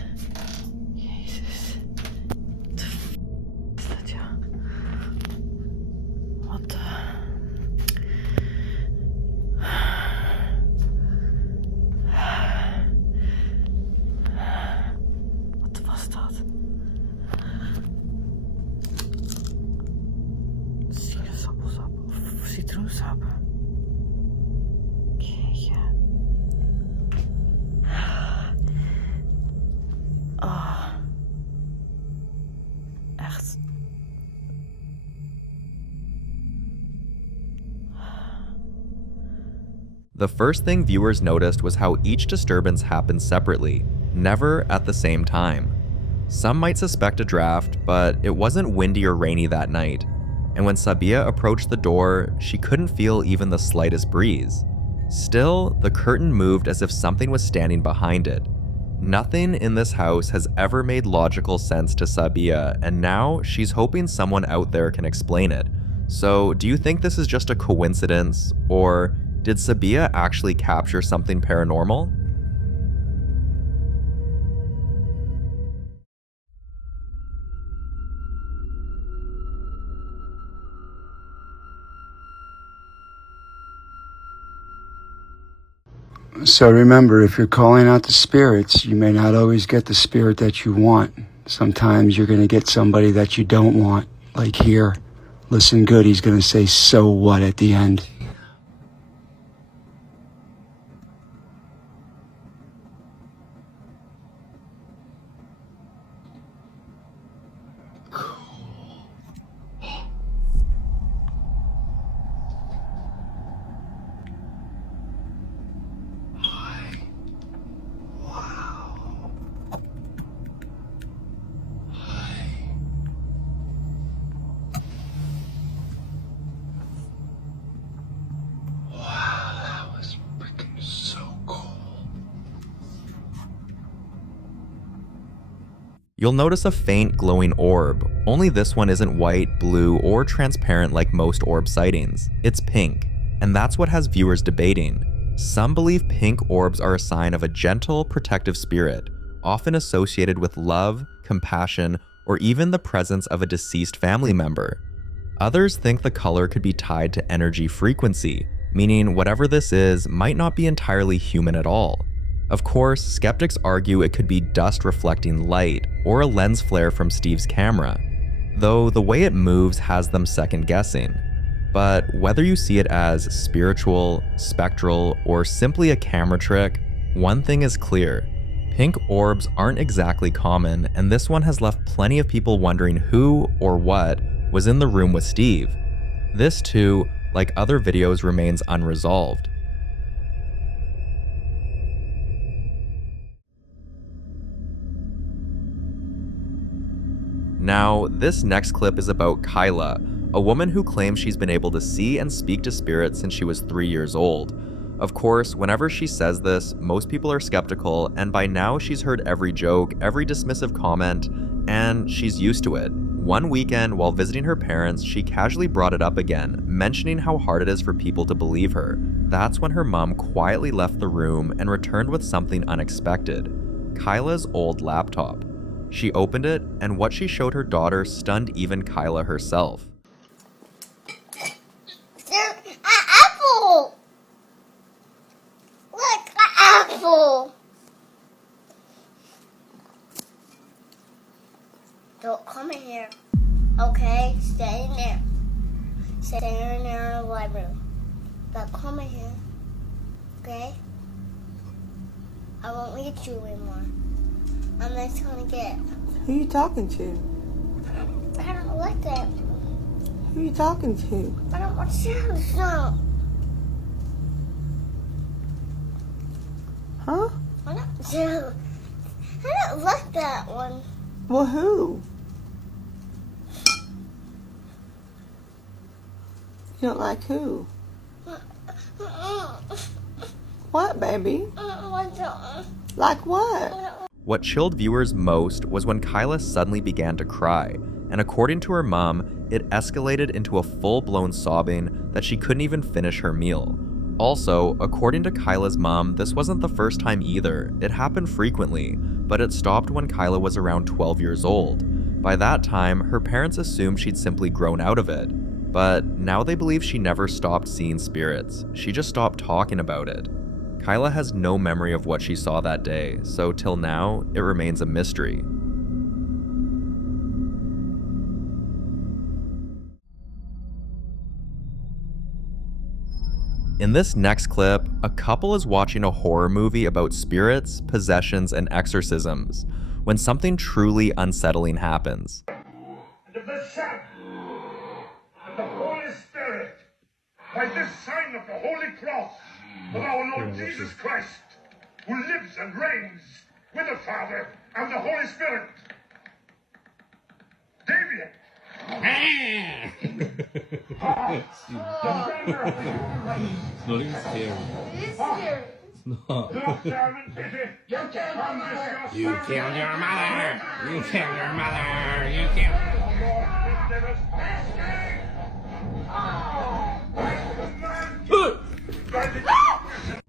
Jezus. Wat is dat, ja? Wat Wat was dat? Sinaasappelsap of citroensap? Jeetje. Oh. Echt. The first thing viewers noticed was how each disturbance happened separately, never at the same time. Some might suspect a draft, but it wasn't windy or rainy that night, and when Sabia approached the door, she couldn't feel even the slightest breeze. Still, the curtain moved as if something was standing behind it. Nothing in this house has ever made logical sense to Sabia, and now she's hoping someone out there can explain it. So, do you think this is just a coincidence, or did Sabia actually capture something paranormal? So remember, if you're calling out the spirits, you may not always get the spirit that you want. Sometimes you're going to get somebody that you don't want. Like here. Listen good, he's going to say, "So what?" at the end. You'll notice a faint glowing orb, only this one isn't white, blue, or transparent like most orb sightings. It's pink, and that's what has viewers debating. Some believe pink orbs are a sign of a gentle, protective spirit, often associated with love, compassion, or even the presence of a deceased family member. Others think the color could be tied to energy frequency, meaning whatever this is might not be entirely human at all. Of course, skeptics argue it could be dust reflecting light or a lens flare from Steve's camera, though the way it moves has them second guessing. But whether you see it as spiritual, spectral, or simply a camera trick, one thing is clear. Pink orbs aren't exactly common, and this one has left plenty of people wondering who or what was in the room with Steve. This too, like other videos, remains unresolved. Now, this next clip is about Kyla, a woman who claims she's been able to see and speak to spirits since she was 3 years old. Of course, whenever she says this, most people are skeptical, and by now she's heard every joke, every dismissive comment, and she's used to it. One weekend, while visiting her parents, she casually brought it up again, mentioning how hard it is for people to believe her. That's when her mom quietly left the room and returned with something unexpected: Kyla's old laptop. She opened it, and what she showed her daughter stunned even Kyla herself. There's an apple! Look, an apple! Don't come in here, okay? Stay in there. Stay in there in the library. Don't come in here, okay? I won't let you anymore. I'm not gonna get. Who you talking to? I don't like that. Who you talking to? I don't want to see the snow. Huh? I don't like that one. Well, who? You don't like who? What, baby? Like what? What chilled viewers most was when Kyla suddenly began to cry, and according to her mom, it escalated into a full-blown sobbing that she couldn't even finish her meal. Also, according to Kyla's mom, this wasn't the first time either. It happened frequently, but it stopped when Kyla was around 12 years old. By that time, her parents assumed she'd simply grown out of it. But now they believe she never stopped seeing spirits. She just stopped talking about it. Kyla has no memory of what she saw that day, so till now, it remains a mystery. In this next clip, a couple is watching a horror movie about spirits, possessions, and exorcisms, when something truly unsettling happens. And of the Son, and the Holy Spirit, by this sign of the Holy Cross of our Lord Jesus Christ, who lives and reigns with the Father and the Holy Spirit. Damien! It's not even scary. It is scary. It's not. Look, Simon, you killed your mother! You killed your mother! You killed your mother! You killed...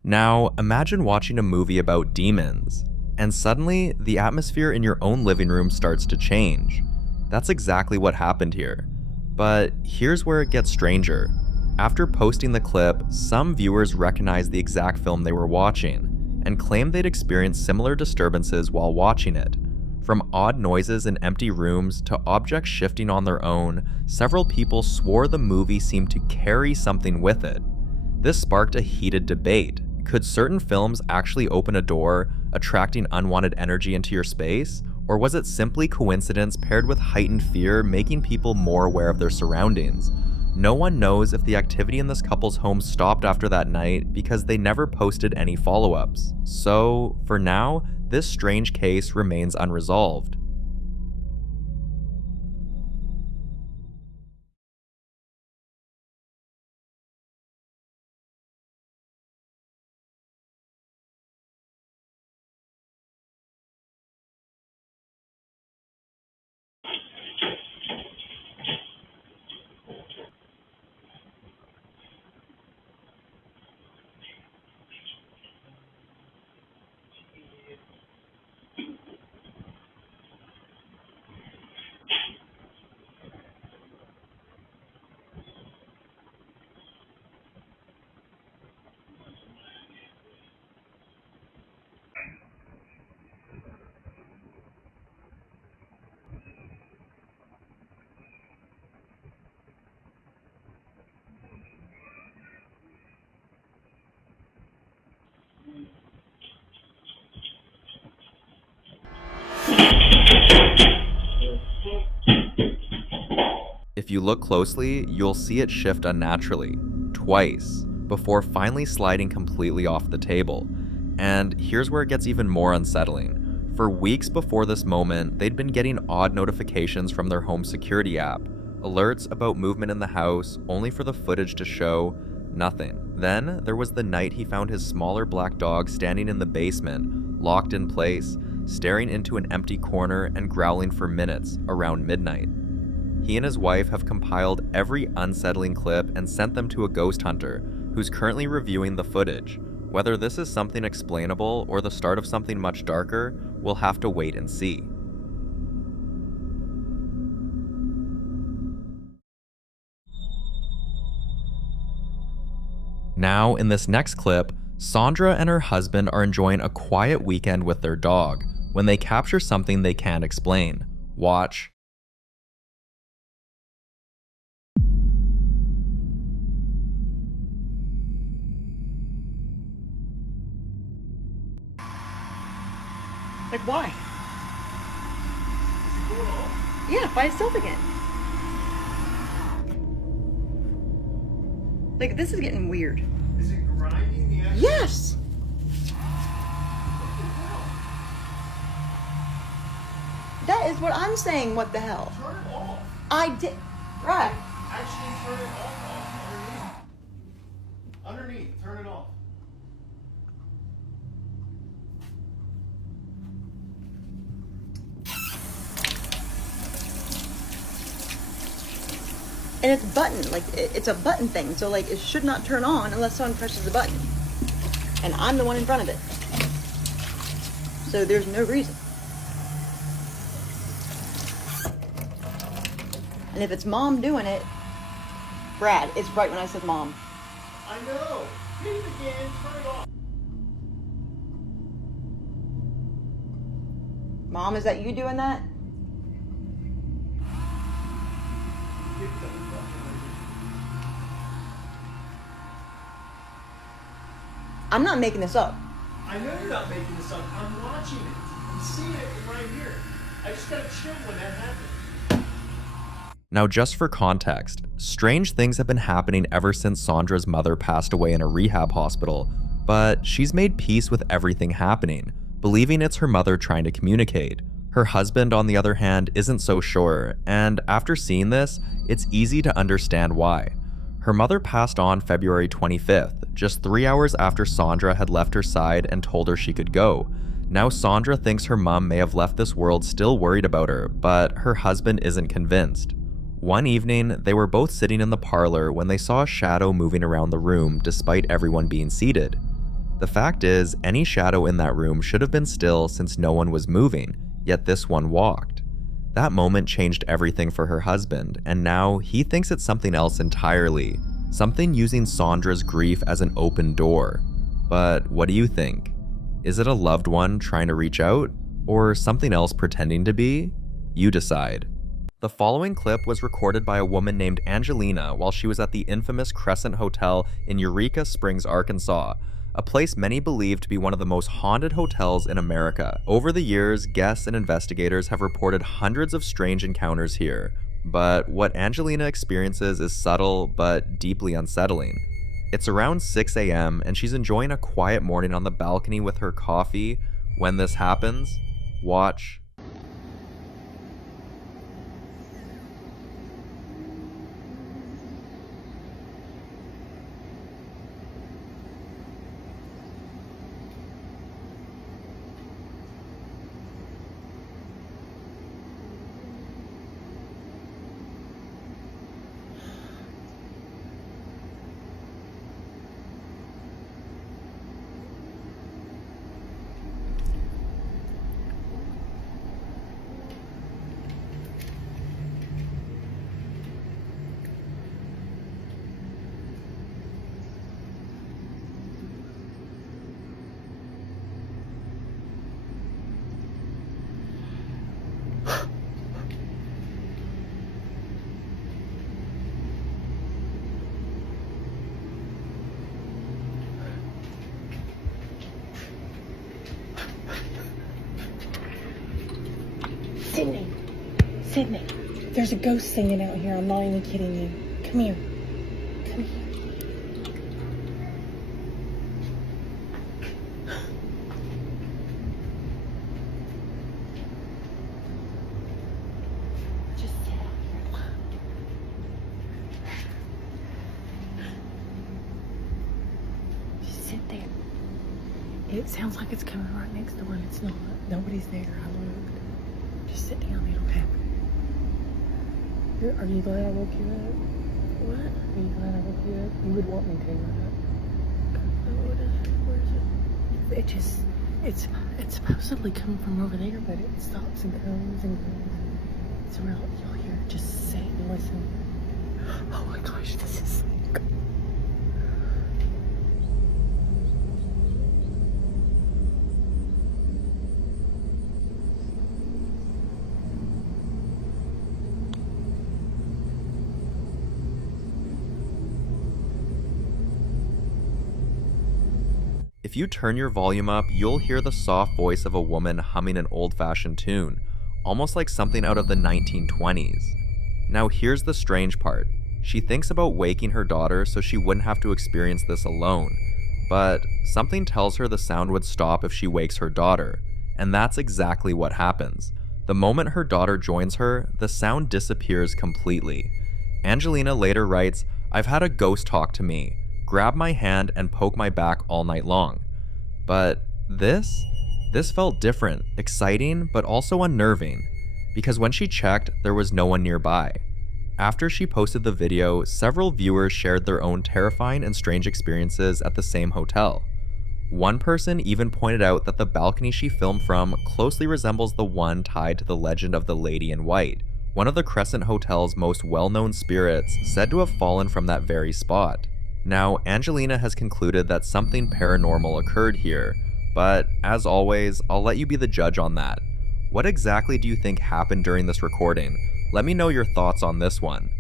Now, imagine watching a movie about demons, and suddenly, the atmosphere in your own living room starts to change. That's exactly what happened here. But here's where it gets stranger. After posting the clip, some viewers recognized the exact film they were watching, and claimed they'd experienced similar disturbances while watching it. From odd noises in empty rooms to objects shifting on their own, several people swore the movie seemed to carry something with it. This sparked a heated debate. Could certain films actually open a door, attracting unwanted energy into your space? Or was it simply coincidence paired with heightened fear, making people more aware of their surroundings? No one knows if the activity in this couple's home stopped after that night because they never posted any follow-ups. So, for now, this strange case remains unresolved. If you look closely, you'll see it shift unnaturally, twice, before finally sliding completely off the table. And here's where it gets even more unsettling. For weeks before this moment, they'd been getting odd notifications from their home security app, alerts about movement in the house, only for the footage to show nothing. Then there was the night he found his smaller black dog standing in the basement, locked in place, staring into an empty corner and growling for minutes around midnight. He and his wife have compiled every unsettling clip and sent them to a ghost hunter, who's currently reviewing the footage. Whether this is something explainable or the start of something much darker, we'll have to wait and see. Now, in this next clip, Sandra and her husband are enjoying a quiet weekend with their dog when they capture something they can't explain. Watch. Like, why? Yeah, by itself again. Like, this is getting weird. Is it grinding the axle? Yes! That is what I'm saying, what the hell? Turn it off. I did. Right. Actually, turn it off. Underneath, turn it off. And it's button, like, it's a button thing, so, like, it should not turn on unless someone presses the button. And I'm the one in front of it. So there's no reason. And if it's mom doing it, Brad, it's right when I said mom. I know. Hit it again. Turn it off. Mom, is that you doing that? I'm not making this up. I know you're not making this up. I'm watching it. I'm seeing it right here. I just got chill when that happened. Now, just for context, strange things have been happening ever since Sandra's mother passed away in a rehab hospital, but she's made peace with everything happening, believing it's her mother trying to communicate. Her husband, on the other hand, isn't so sure, and after seeing this, it's easy to understand why. Her mother passed on February 25th, just 3 hours after Sandra had left her side and told her she could go. Now Sandra thinks her mom may have left this world still worried about her, but her husband isn't convinced. One evening, they were both sitting in the parlor when they saw a shadow moving around the room despite everyone being seated. The fact is, any shadow in that room should have been still since no one was moving, yet this one walked. That moment changed everything for her husband, and now he thinks it's something else entirely, something using Sandra's grief as an open door. But what do you think? Is it a loved one trying to reach out, or something else pretending to be? You decide. The following clip was recorded by a woman named Angelina while she was at the infamous Crescent Hotel in Eureka Springs, Arkansas, a place many believe to be one of the most haunted hotels in America. Over the years, guests and investigators have reported hundreds of strange encounters here, but what Angelina experiences is subtle but deeply unsettling. It's around 6 a.m. and she's enjoying a quiet morning on the balcony with her coffee when this happens. Watch. Sydney, there's a ghost singing out here. I'm not even kidding you. Come here. Come here. It sounds like it's coming right next door and it's not. Nobody's there. I looked. Just sit down, it'll happen. Are you glad I woke you up? What? Are you glad I woke you up? You would want me to, right? Where is it? It's supposedly coming from over there, but it stops and goes and goes. It's real. You'll hear it. Just sit and listen. Oh my gosh, this is so good. If you turn your volume up, you'll hear the soft voice of a woman humming an old-fashioned tune, almost like something out of the 1920s. Now here's the strange part. She thinks about waking her daughter so she wouldn't have to experience this alone, but something tells her the sound would stop if she wakes her daughter, and that's exactly what happens. The moment her daughter joins her, the sound disappears completely. Angelina later writes, "I've had a ghost talk to me, grab my hand and poke my back all night long. But this felt different, exciting, but also unnerving, because when she checked, there was no one nearby." After she posted the video, several viewers shared their own terrifying and strange experiences at the same hotel. One person even pointed out that the balcony she filmed from closely resembles the one tied to the legend of the Lady in White, one of the Crescent Hotel's most well-known spirits said to have fallen from that very spot. Now, Angelina has concluded that something paranormal occurred here, but as always, I'll let you be the judge on that. What exactly do you think happened during this recording? Let me know your thoughts on this one.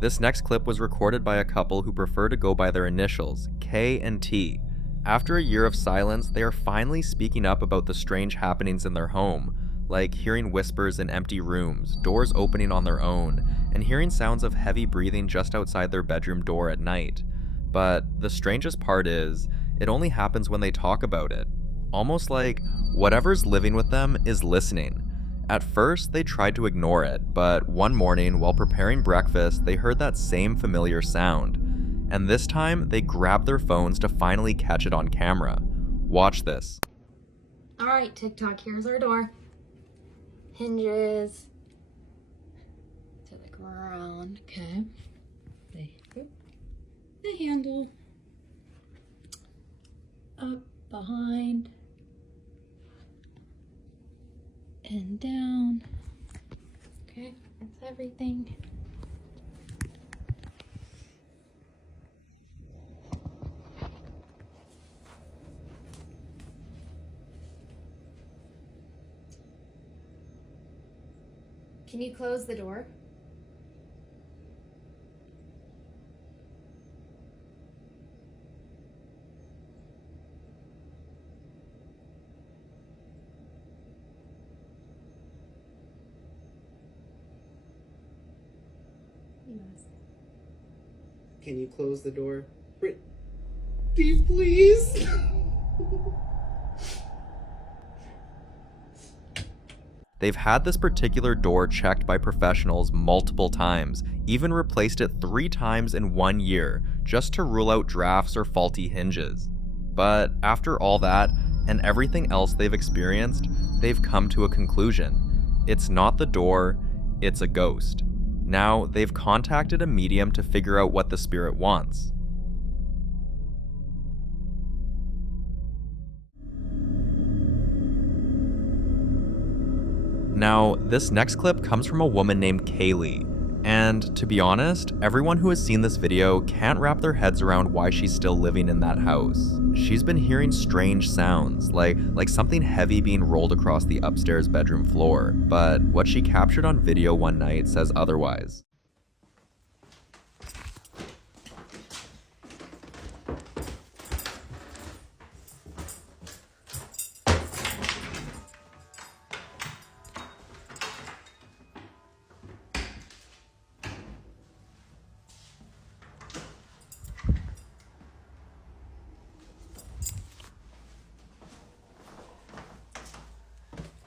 This next clip was recorded by a couple who prefer to go by their initials, K and T. After a year of silence, they are finally speaking up about the strange happenings in their home, like hearing whispers in empty rooms, doors opening on their own, and hearing sounds of heavy breathing just outside their bedroom door at night. But the strangest part is, it only happens when they talk about it. Almost like whatever's living with them is listening. At first, they tried to ignore it, but one morning, while preparing breakfast, they heard that same familiar sound. And this time, they grabbed their phones to finally catch it on camera. Watch this. Alright, TikTok, here's our door. Hinges to the ground, okay. The handle up behind and down. Okay, that's everything. Can you close the door? Yes. Can you close the door? Please, please. They've had this particular door checked by professionals multiple times, even replaced it 3 times in 1 year, just to rule out drafts or faulty hinges. But after all that, and everything else they've experienced, they've come to a conclusion. It's not the door, it's a ghost. Now, they've contacted a medium to figure out what the spirit wants. Now, this next clip comes from a woman named Kaylee, and to be honest, everyone who has seen this video can't wrap their heads around why she's still living in that house. She's been hearing strange sounds, like something heavy being rolled across the upstairs bedroom floor, but what she captured on video one night says otherwise.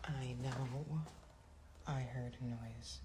I know. I heard a noise.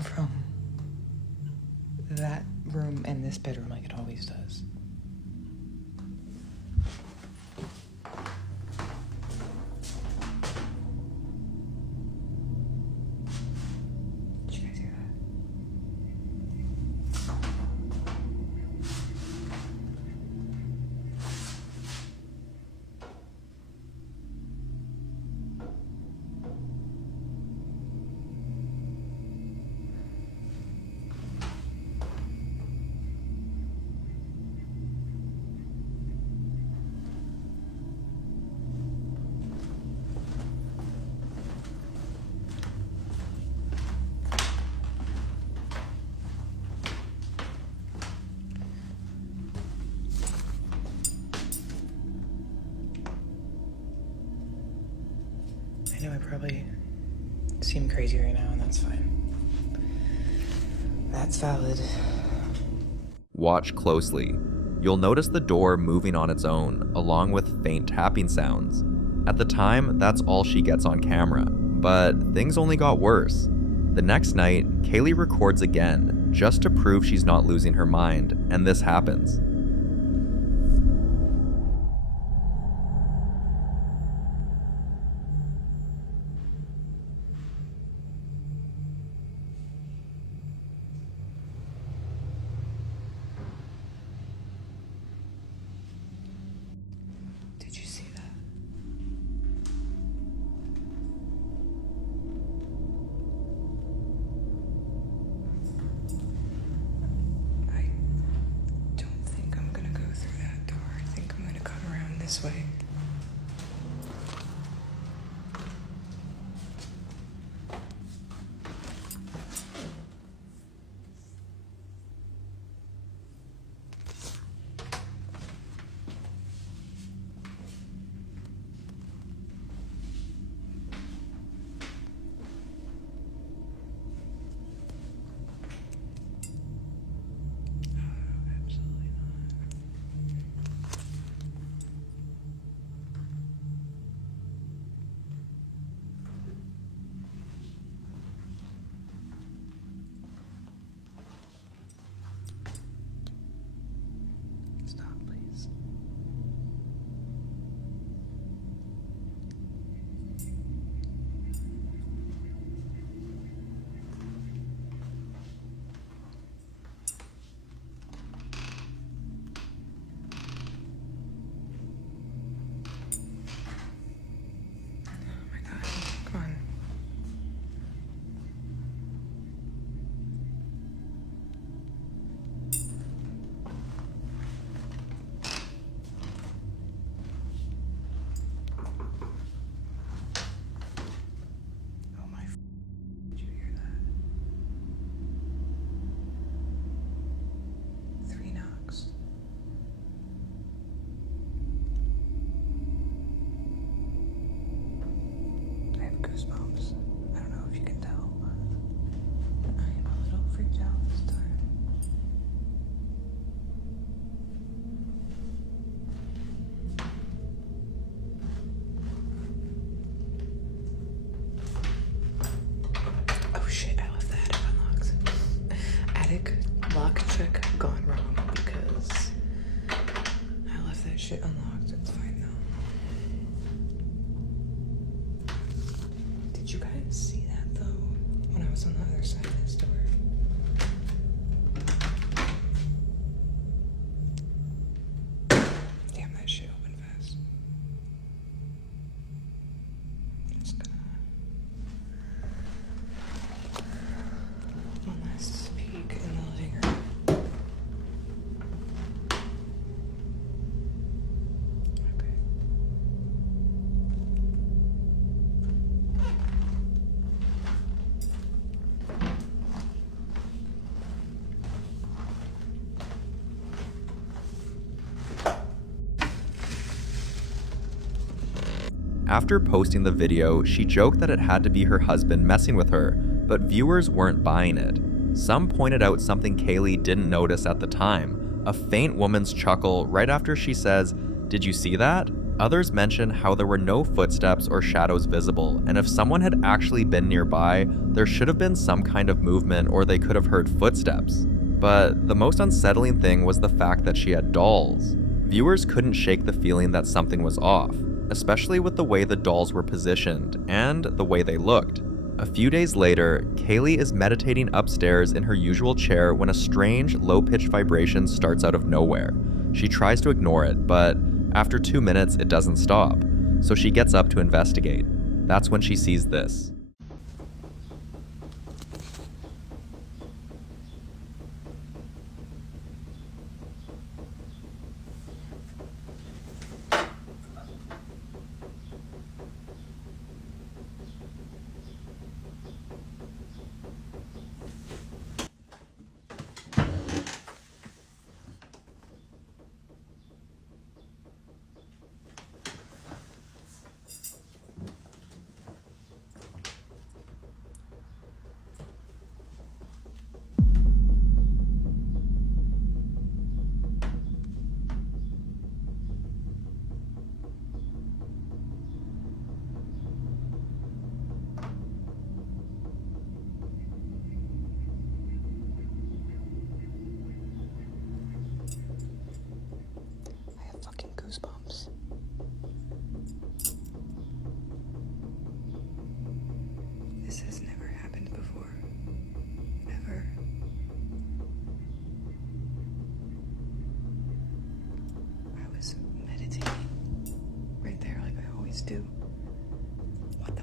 from that room and this bedroom like it always does. Did you guys hear that? I know I probably seem crazy right now, and that's fine. That's valid. Watch closely. You'll notice the door moving on its own, along with faint tapping sounds. At the time, that's all she gets on camera, but things only got worse. The next night, Kaylee records again, just to prove she's not losing her mind, and this happens. Did you see that? I don't think I'm gonna go through that door. I think I'm gonna come around this way. Goosebumps. I don't know if you can tell, but I am a little freaked out this time. Oh shit, I left the attic unlocked. Attic lock check gone wrong because I left that shit unlocked. It's fine though. Did you guys see that though? When I was on the other side of this door. Damn, that shit opened fast. Just gonna one last peek in the living room. After posting the video, she joked that it had to be her husband messing with her, but viewers weren't buying it. Some pointed out something Kaylee didn't notice at the time, a faint woman's chuckle right after she says, "Did you see that? Others mention how there were no footsteps or shadows visible, and if someone had actually been nearby, there should have been some kind of movement or they could have heard footsteps. But the most unsettling thing was the fact that she had dolls. Viewers couldn't shake the feeling that something was off, especially with the way the dolls were positioned and the way they looked. A few days later, Kaylee is meditating upstairs in her usual chair when a strange, low-pitched vibration starts out of nowhere. She tries to ignore it, but after 2 minutes, it doesn't stop, so she gets up to investigate. That's when she sees this. Fucking goosebumps. This has never happened before. Ever. I was meditating right there like I always do. What the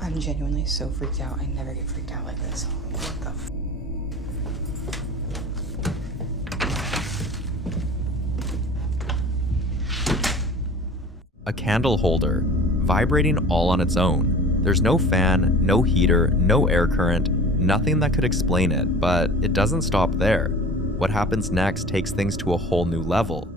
I'm genuinely so freaked out. I never get freaked out like this. What the f? A candle holder, vibrating all on its own. There's no fan, no heater, no air current, nothing that could explain it, but it doesn't stop there. What happens next takes things to a whole new level.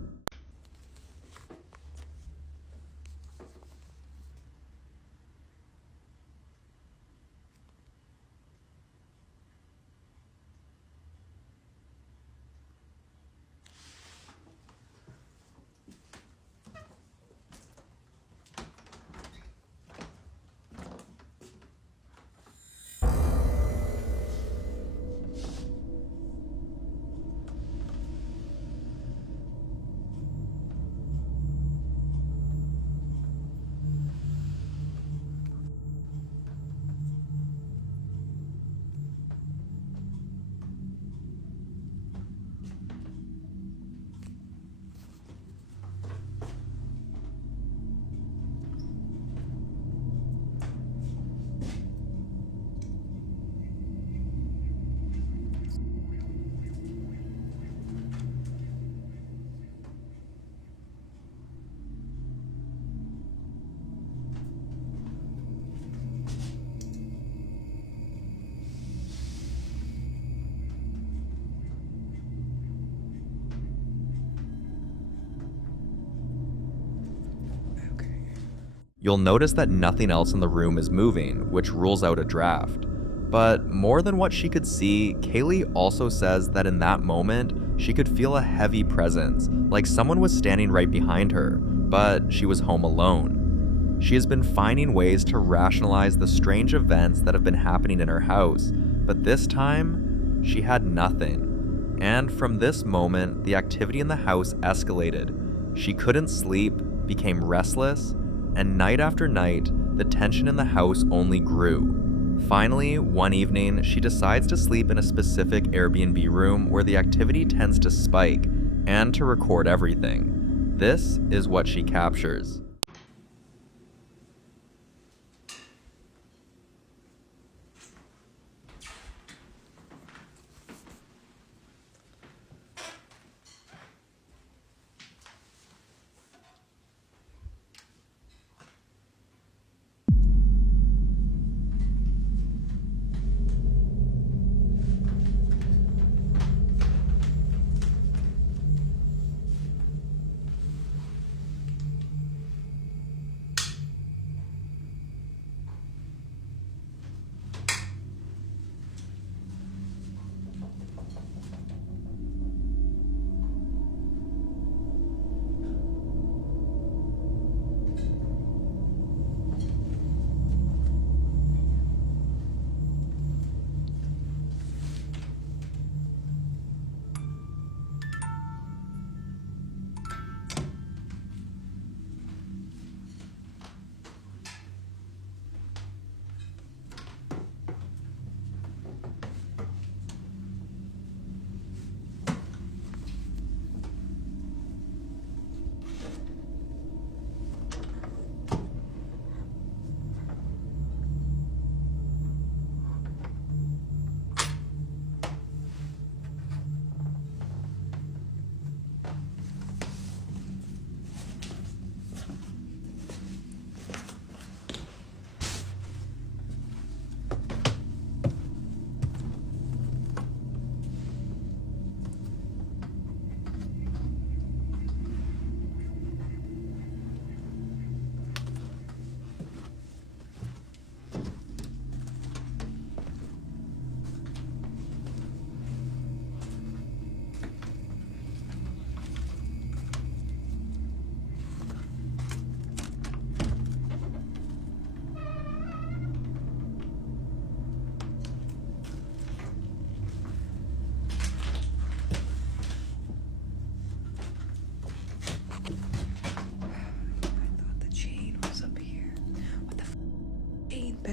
You'll notice that nothing else in the room is moving, which rules out a draft. But more than what she could see, Kaylee also says that in that moment, she could feel a heavy presence, like someone was standing right behind her, but she was home alone. She has been finding ways to rationalize the strange events that have been happening in her house, but this time, she had nothing. And from this moment, the activity in the house escalated. She couldn't sleep, became restless, and night after night, the tension in the house only grew. Finally, one evening, she decides to sleep in a specific Airbnb room where the activity tends to spike, and to record everything. This is what she captures.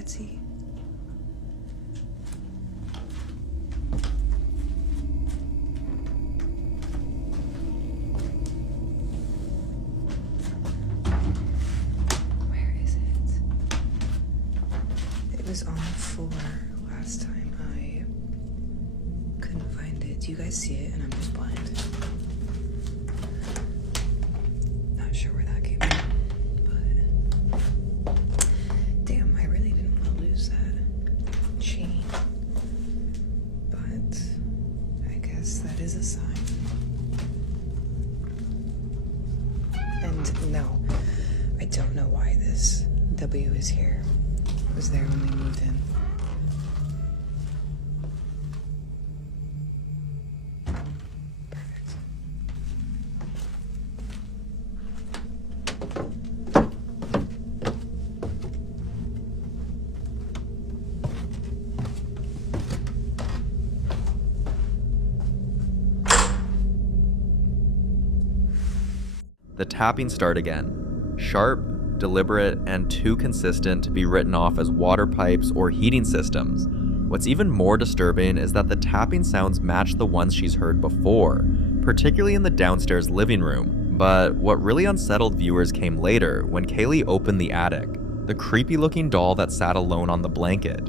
Betsy? Where is it? It was on the floor last time. I couldn't find it. Do you guys see it? And I'm just blind. Not sure where that came from, but damn, I really didn't want to lose that chain. But I guess that is a sign. And no, I don't know why this W is here. It was there when we moved in. The tapping start again. Sharp, deliberate, and too consistent to be written off as water pipes or heating systems. What's even more disturbing is that the tapping sounds match the ones she's heard before, particularly in the downstairs living room. But what really unsettled viewers came later when Kaylee opened the attic. The creepy looking doll that sat alone on the blanket.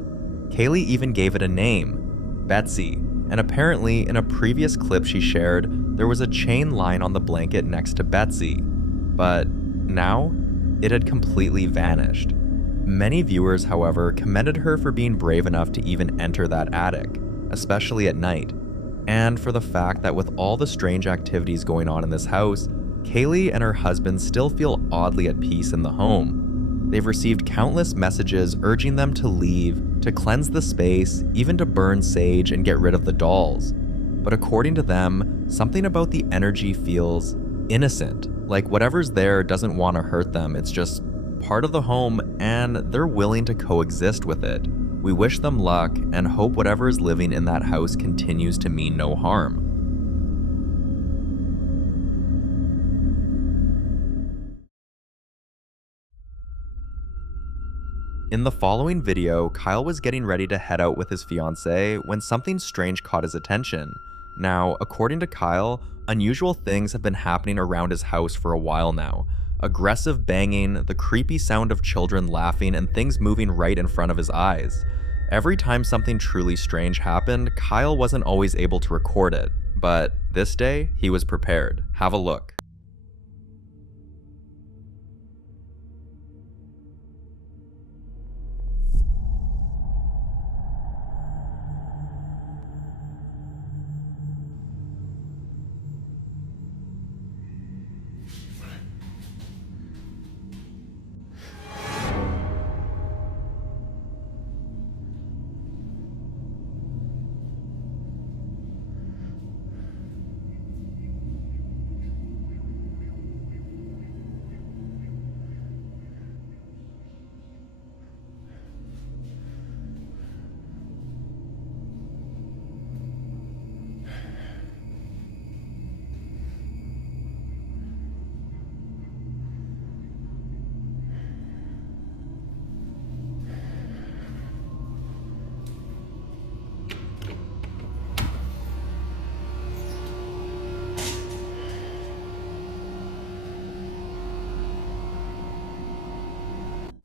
Kaylee even gave it a name, Betsy, and apparently in a previous clip she shared, there was a chain line on the blanket next to Betsy. But now, it had completely vanished. Many viewers, however, commended her for being brave enough to even enter that attic, especially at night, and for the fact that with all the strange activities going on in this house, Kaylee and her husband still feel oddly at peace in the home. They've received countless messages urging them to leave, to cleanse the space, even to burn sage and get rid of the dolls. But according to them, something about the energy feels innocent, like whatever's there doesn't want to hurt them, it's just part of the home and they're willing to coexist with it. We wish them luck and hope whatever is living in that house continues to mean no harm. In the following video, Kyle was getting ready to head out with his fiancée when something strange caught his attention. Now, according to Kyle, unusual things have been happening around his house for a while now. Aggressive banging, the creepy sound of children laughing, and things moving right in front of his eyes. Every time something truly strange happened, Kyle wasn't always able to record it, but this day, he was prepared. Have a look.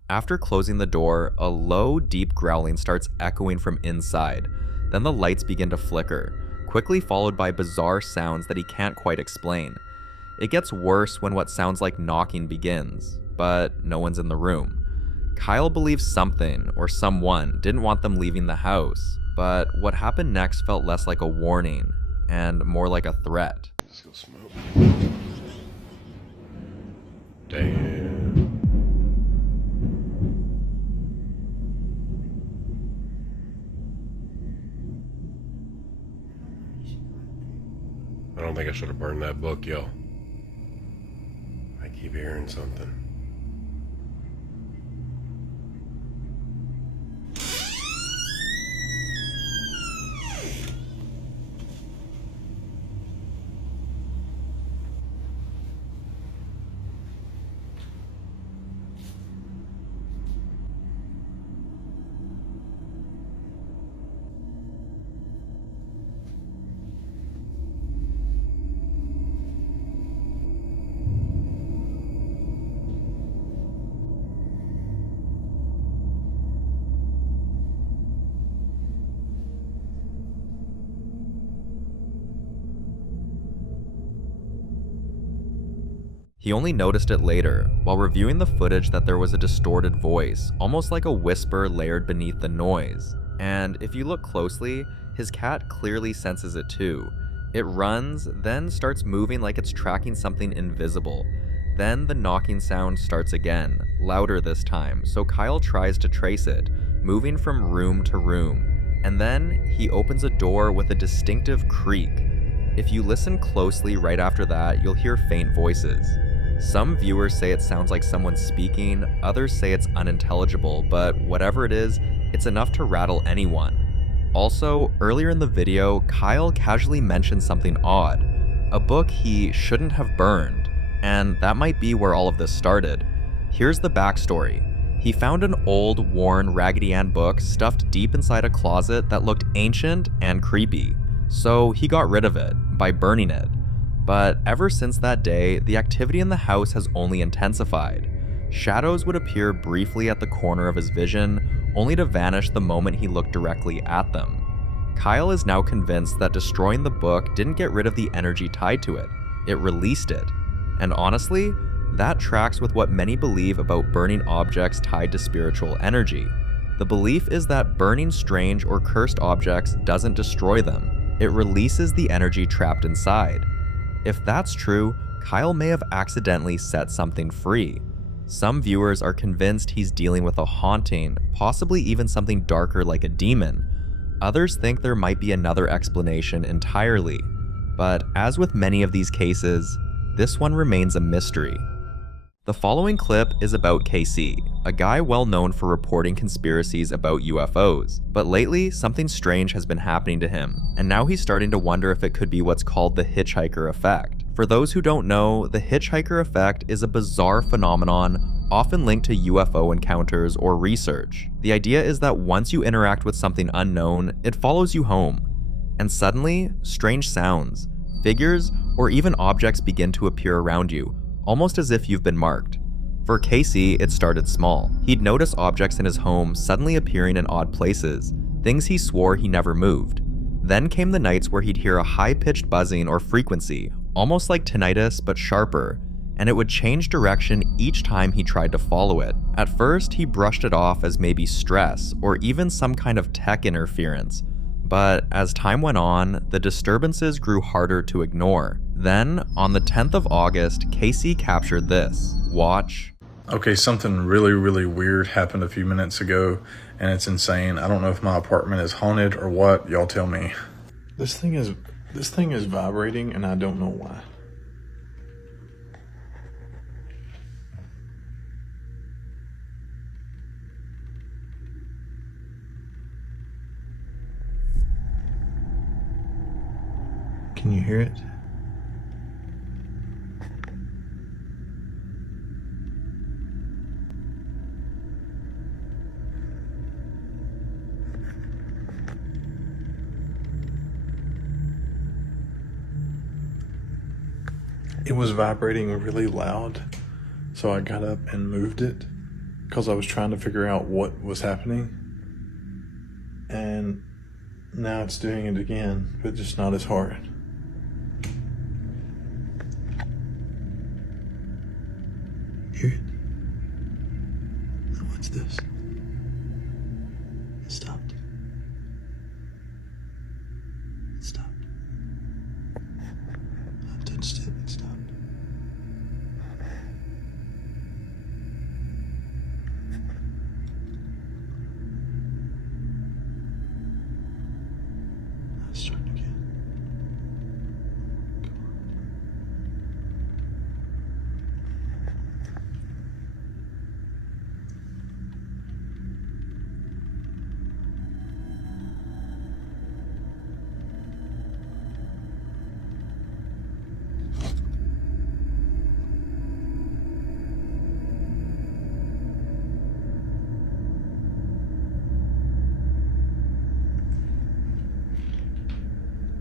After closing the door, a low, deep growling starts echoing from inside. Then the lights begin to flicker, quickly followed by bizarre sounds that he can't quite explain. It gets worse when what sounds like knocking begins, but no one's in the room. Kyle believes something or someone didn't want them leaving the house, but what happened next felt less like a warning and more like a threat. Let's go smoke. Damn. I don't think I should have burned that book, yo. I keep hearing something. He only noticed it later, while reviewing the footage, that there was a distorted voice, almost like a whisper layered beneath the noise. And if you look closely, his cat clearly senses it too. It runs, then starts moving like it's tracking something invisible. Then the knocking sound starts again, louder this time, so Kyle tries to trace it, moving from room to room. And then he opens a door with a distinctive creak. If you listen closely right after that, you'll hear faint voices. Some viewers say it sounds like someone speaking, others say it's unintelligible, but whatever it is, it's enough to rattle anyone. Also, earlier in the video, Kyle casually mentioned something odd, a book he shouldn't have burned, and that might be where all of this started. Here's the backstory. He found an old, worn Raggedy Ann book stuffed deep inside a closet that looked ancient and creepy, so he got rid of it by burning it. But ever since that day, the activity in the house has only intensified. Shadows would appear briefly at the corner of his vision, only to vanish the moment he looked directly at them. Kyle is now convinced that destroying the book didn't get rid of the energy tied to it, it released it. And honestly, that tracks with what many believe about burning objects tied to spiritual energy. The belief is that burning strange or cursed objects doesn't destroy them, it releases the energy trapped inside. If that's true, Kyle may have accidentally set something free. Some viewers are convinced he's dealing with a haunting, possibly even something darker like a demon. Others think there might be another explanation entirely. But as with many of these cases, this one remains a mystery. The following clip is about KC, a guy well known for reporting conspiracies about UFOs, but lately something strange has been happening to him, and now he's starting to wonder if it could be what's called the hitchhiker effect. For those who don't know, the hitchhiker effect is a bizarre phenomenon often linked to UFO encounters or research. The idea is that once you interact with something unknown, it follows you home, and suddenly, strange sounds, figures, or even objects begin to appear around you, almost as if you've been marked. For Casey, it started small. He'd notice objects in his home suddenly appearing in odd places, things he swore he never moved. Then came the nights where he'd hear a high-pitched buzzing or frequency, almost like tinnitus but sharper, and it would change direction each time he tried to follow it. At first, he brushed it off as maybe stress or even some kind of tech interference, but as time went on, the disturbances grew harder to ignore. Then, on the 10th of August, Casey captured this. Watch. Okay, something really weird happened a few minutes ago, and it's insane. I don't know if my apartment is haunted or what. Y'all tell me. This thing is vibrating, and I don't know why. Can you hear it? It was vibrating really loud, so I got up and moved it because I was trying to figure out what was happening. And now it's doing it again, but just not as hard. Hear it? Now what's this? It stopped. It stopped. I touched it, it stopped. It's starting again.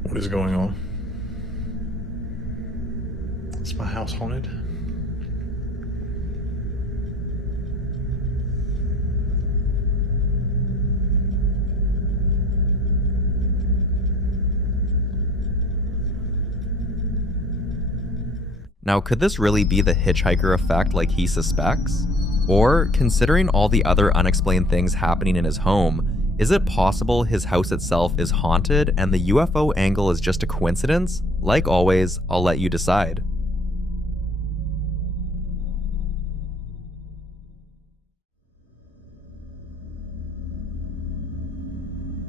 What is going on? Is my house haunted? Now, could this really be the hitchhiker effect like he suspects? Or, considering all the other unexplained things happening in his home, is it possible his house itself is haunted and the UFO angle is just a coincidence? Like always, I'll let you decide.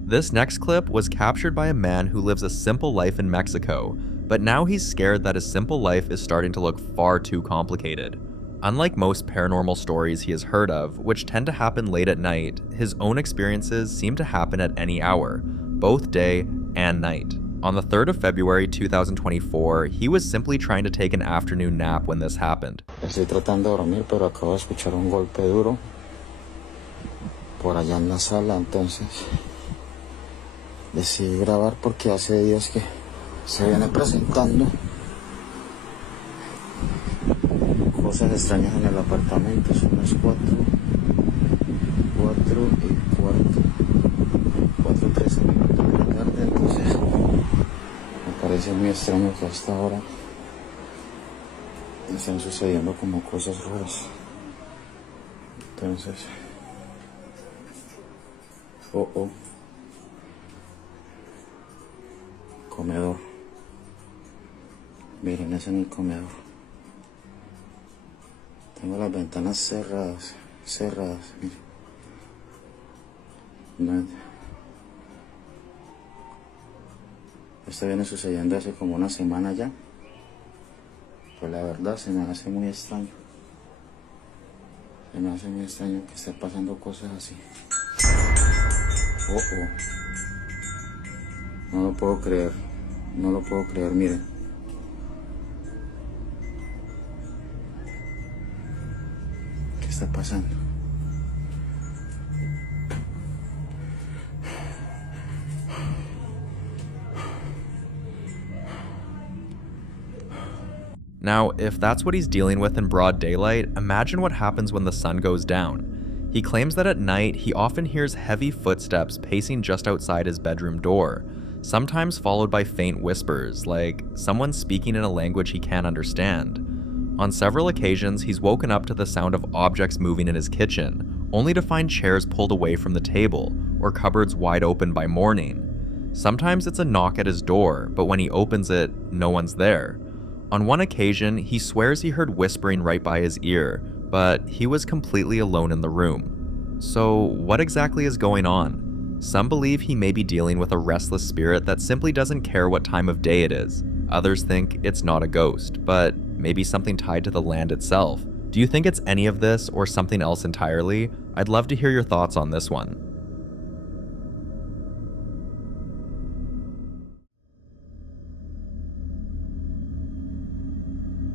This next clip was captured by a man who lives a simple life in Mexico, but now he's scared that his simple life is starting to look far too complicated. Unlike most paranormal stories he has heard of, which tend to happen late at night, his own experiences seem to happen at any hour, both day and night. On the 3rd of February 2024, he was simply trying to take an afternoon nap when this happened. Estoy tratando de dormir, pero acabo de escuchar un golpe duro por allá en la sala, entonces decidí grabar porque hace días que se viene presentando cosas extrañas en el apartamento. Son las 4 y cuarto, 4:13 minutos de la tarde, entonces me parece muy extraño que hasta ahora están sucediendo como cosas raras. Entonces, comedor. Miren, ese es mi comedor. Tengo las ventanas cerradas. Miren. No. Esto viene sucediendo hace como una semana ya. Pues la verdad se me hace muy extraño. Se me hace muy extraño que esté pasando cosas así. No lo puedo creer. Miren. ¿Qué está pasando? Now, if that's what he's dealing with in broad daylight, imagine what happens when the sun goes down. He claims that at night, he often hears heavy footsteps pacing just outside his bedroom door, sometimes followed by faint whispers, like someone speaking in a language he can't understand. On several occasions, he's woken up to the sound of objects moving in his kitchen, only to find chairs pulled away from the table, or cupboards wide open by morning. Sometimes it's a knock at his door, but when he opens it, no one's there. On one occasion, he swears he heard whispering right by his ear, but he was completely alone in the room. So, what exactly is going on? Some believe he may be dealing with a restless spirit that simply doesn't care what time of day it is. Others think it's not a ghost, but maybe something tied to the land itself. Do you think it's any of this or something else entirely? I'd love to hear your thoughts on this one.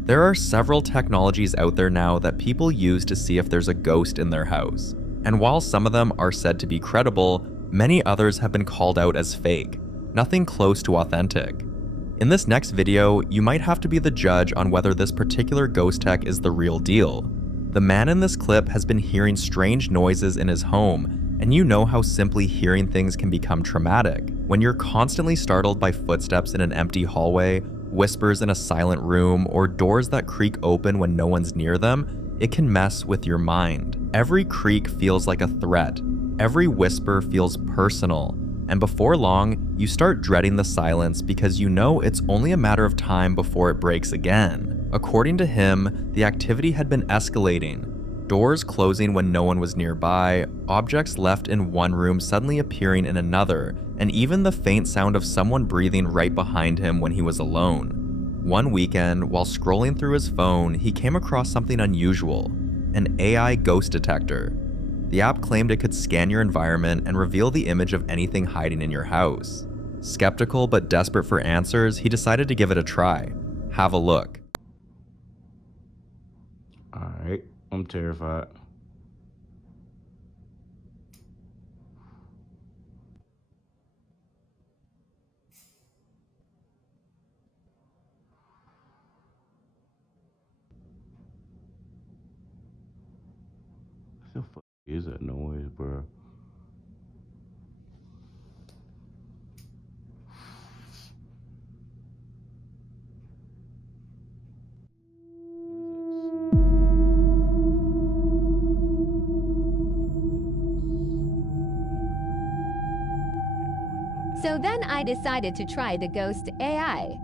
There are several technologies out there now that people use to see if there's a ghost in their house. And while some of them are said to be credible, many others have been called out as fake, nothing close to authentic. In this next video, you might have to be the judge on whether this particular ghost tech is the real deal. The man in this clip has been hearing strange noises in his home, and you know how simply hearing things can become traumatic. When you're constantly startled by footsteps in an empty hallway, whispers in a silent room, or doors that creak open when no one's near them, it can mess with your mind. Every creak feels like a threat. Every whisper feels personal. And before long, you start dreading the silence because you know it's only a matter of time before it breaks again. According to him, the activity had been escalating. Doors closing when no one was nearby, objects left in one room suddenly appearing in another, and even the faint sound of someone breathing right behind him when he was alone. One weekend, while scrolling through his phone, he came across something unusual, an AI ghost detector. The app claimed it could scan your environment and reveal the image of anything hiding in your house. Skeptical but desperate for answers, he decided to give it a try. Have a look. Alright, I'm terrified. What the fuck is that noise, bro? So then I decided to try the ghost AI.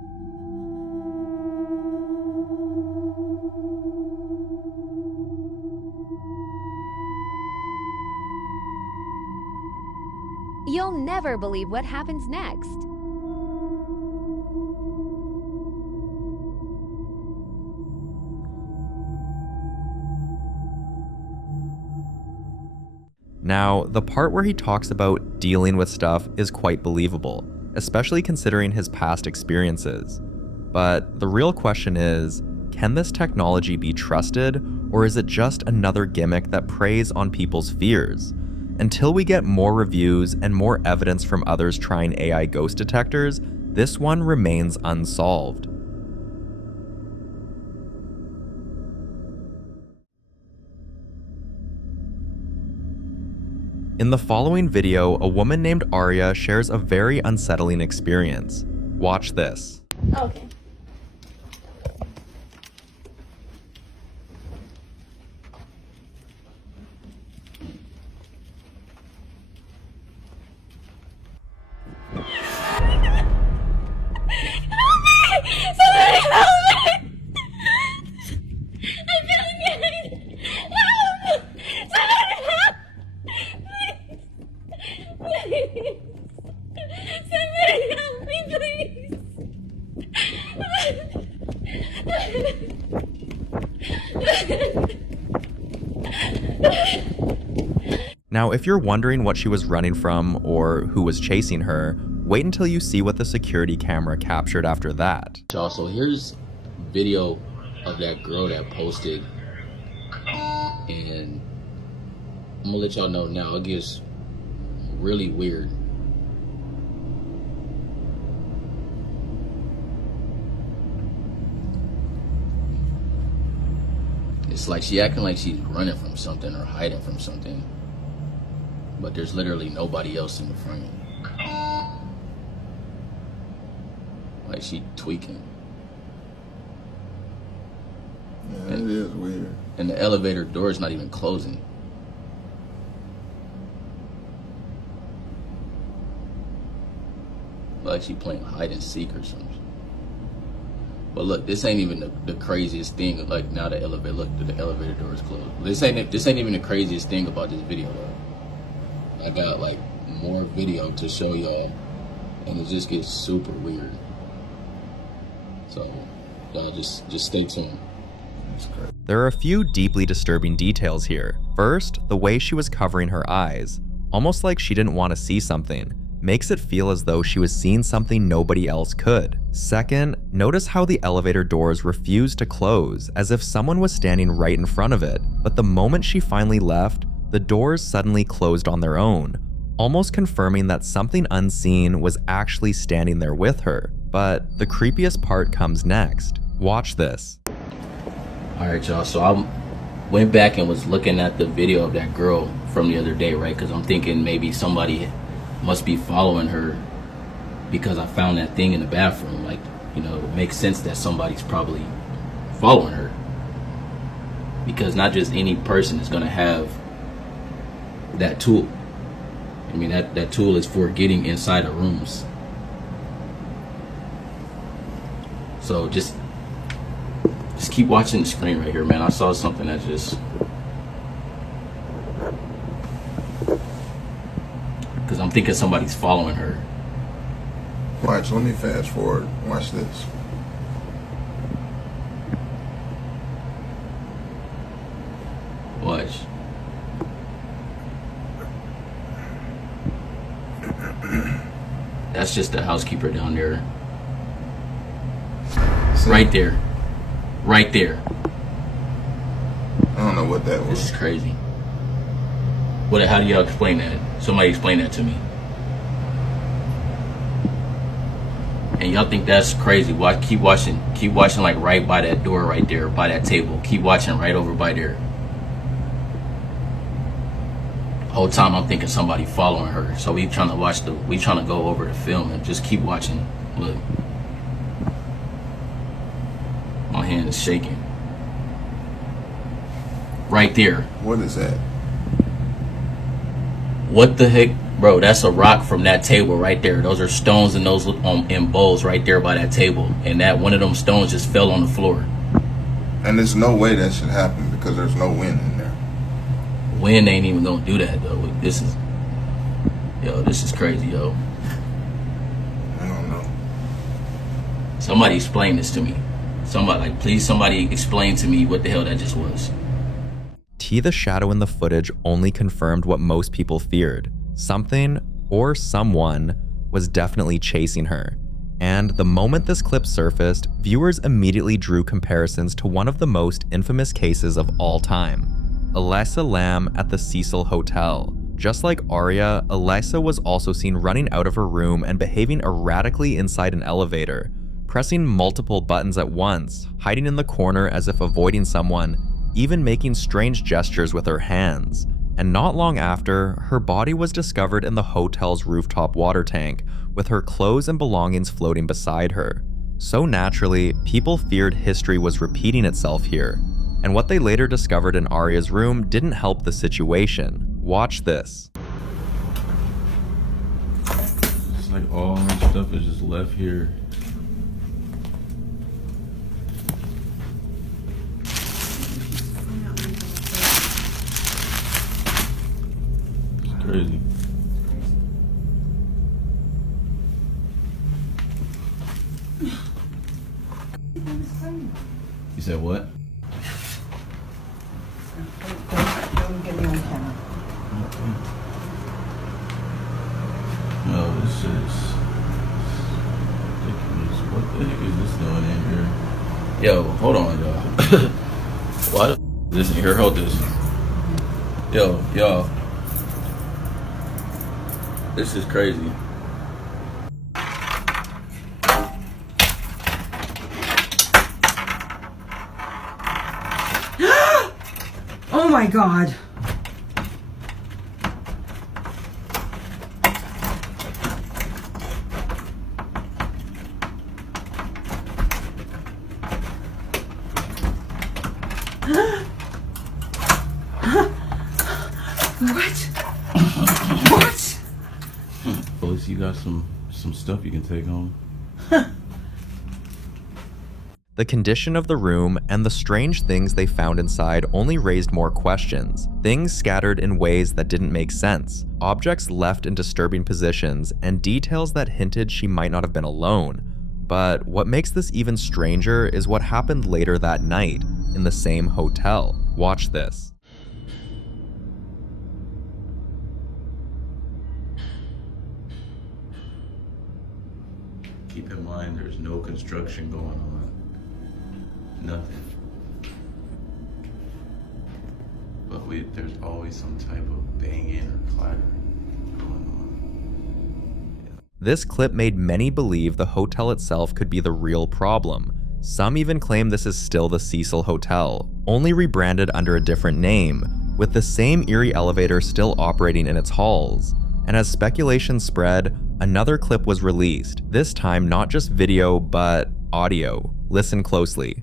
You'll never believe what happens next. Now, the part where he talks about dealing with stuff is quite believable, especially considering his past experiences. But the real question is, can this technology be trusted, or is it just another gimmick that preys on people's fears? Until we get more reviews and more evidence from others trying AI ghost detectors, this one remains unsolved. In the following video, a woman named Arya shares a very unsettling experience. Watch this. Okay. Somebody help me! I'm feeling help! Somebody help! Please! Somebody help me, please! Now, if you're wondering what she was running from or who was chasing her, wait until you see what the security camera captured after that. So here's video of that girl that posted, and I'm gonna let y'all know now, it gets really weird. It's like she acting like she's running from something or hiding from something, but there's literally nobody else in the frame. Like she tweaking. Yeah, it is weird. And the elevator door is not even closing. Like she playing hide and seek or something. But look, this ain't even the craziest thing. Like now the elevator, look, the elevator door is closed. This ain't even the craziest thing about this video though. I got like more video to show y'all, and it just gets super weird. So y'all just stay tuned. There are a few deeply disturbing details here. First, the way she was covering her eyes, almost like she didn't want to see something, makes it feel as though she was seeing something nobody else could. Second, notice how the elevator doors refused to close, as if someone was standing right in front of it, but the moment she finally left, the doors suddenly closed on their own, almost confirming that something unseen was actually standing there with her. But the creepiest part comes next. Watch this. Alright y'all, so I went back and was looking at the video of that girl from the other day, right? Because I'm thinking maybe somebody must be following her because I found that thing in the bathroom. Like, you know, it makes sense that somebody's probably following her. Because not just any person is going to have that tool. I mean, that tool is for getting inside of rooms. So just keep watching the screen right here, man. I saw something that just... Because I'm thinking somebody's following her. Watch, let me fast forward. Watch this. Watch. That's just the housekeeper down there. See? Right there. Right there. I don't know what that was. This is crazy. How do y'all explain that? Somebody explain that to me. And y'all think that's crazy? Keep watching like right by that door right there, by that table. Keep watching right over by there. Whole time I'm thinking somebody following her. So we trying to go over the film and just keep watching. Look. My hand is shaking. Right there. What is that? What the heck? Bro, that's a rock from that table right there. Those are stones and those in bowls right there by that table. And that one of them stones just fell on the floor. And there's no way that should happen because there's no wind in there. Wind ain't even gonna do that though. This is crazy, yo. I don't know. Somebody explain this to me. Please somebody explain to me what the hell that just was. The shadow in the footage only confirmed what most people feared. Something or someone was definitely chasing her. And the moment this clip surfaced, viewers immediately drew comparisons to one of the most infamous cases of all time, Elisa Lam at the Cecil Hotel. Just like Aria, Elisa was also seen running out of her room and behaving erratically inside an elevator, pressing multiple buttons at once, hiding in the corner as if avoiding someone, even making strange gestures with her hands. And not long after, her body was discovered in the hotel's rooftop water tank, with her clothes and belongings floating beside her. So naturally, people feared history was repeating itself here, and what they later discovered in Aria's room didn't help the situation. Watch this. It's like all that stuff is just left here. It's crazy. You said what? Don't get me on camera. No, this is ridiculous. What the heck is this doing in here? Yo, hold on, y'all. What? Listen here, hold this. Yo, y'all. This is crazy. Oh my god. What? At least you got some stuff you can take home. The condition of the room and the strange things they found inside only raised more questions. Things scattered in ways that didn't make sense, objects left in disturbing positions, and details that hinted she might not have been alone. But what makes this even stranger is what happened later that night in the same hotel. Watch this. Keep in mind there's no construction going on. Nothing. But there's always some type of banging or clattering going on. This clip made many believe the hotel itself could be the real problem. Some even claim this is still the Cecil Hotel, only rebranded under a different name, with the same eerie elevator still operating in its halls. And as speculation spread, another clip was released, this time not just video, but audio. Listen closely.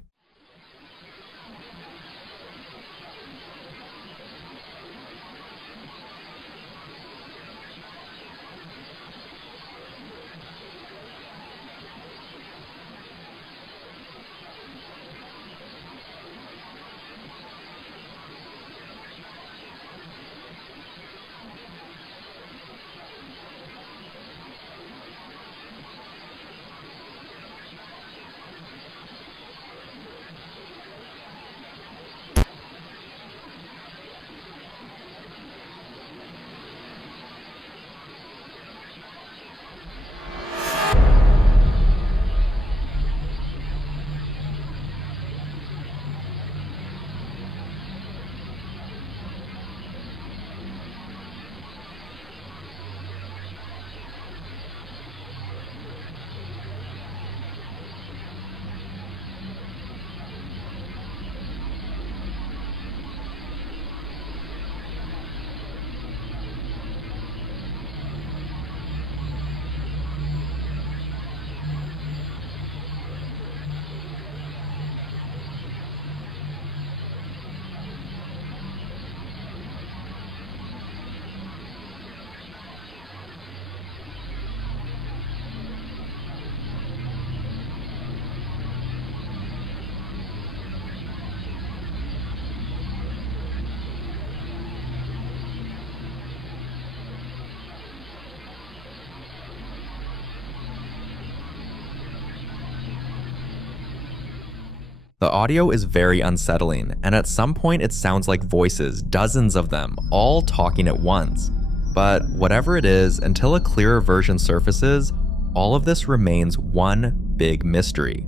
The audio is very unsettling, and at some point it sounds like voices, dozens of them, all talking at once. But whatever it is, until a clearer version surfaces, all of this remains one big mystery.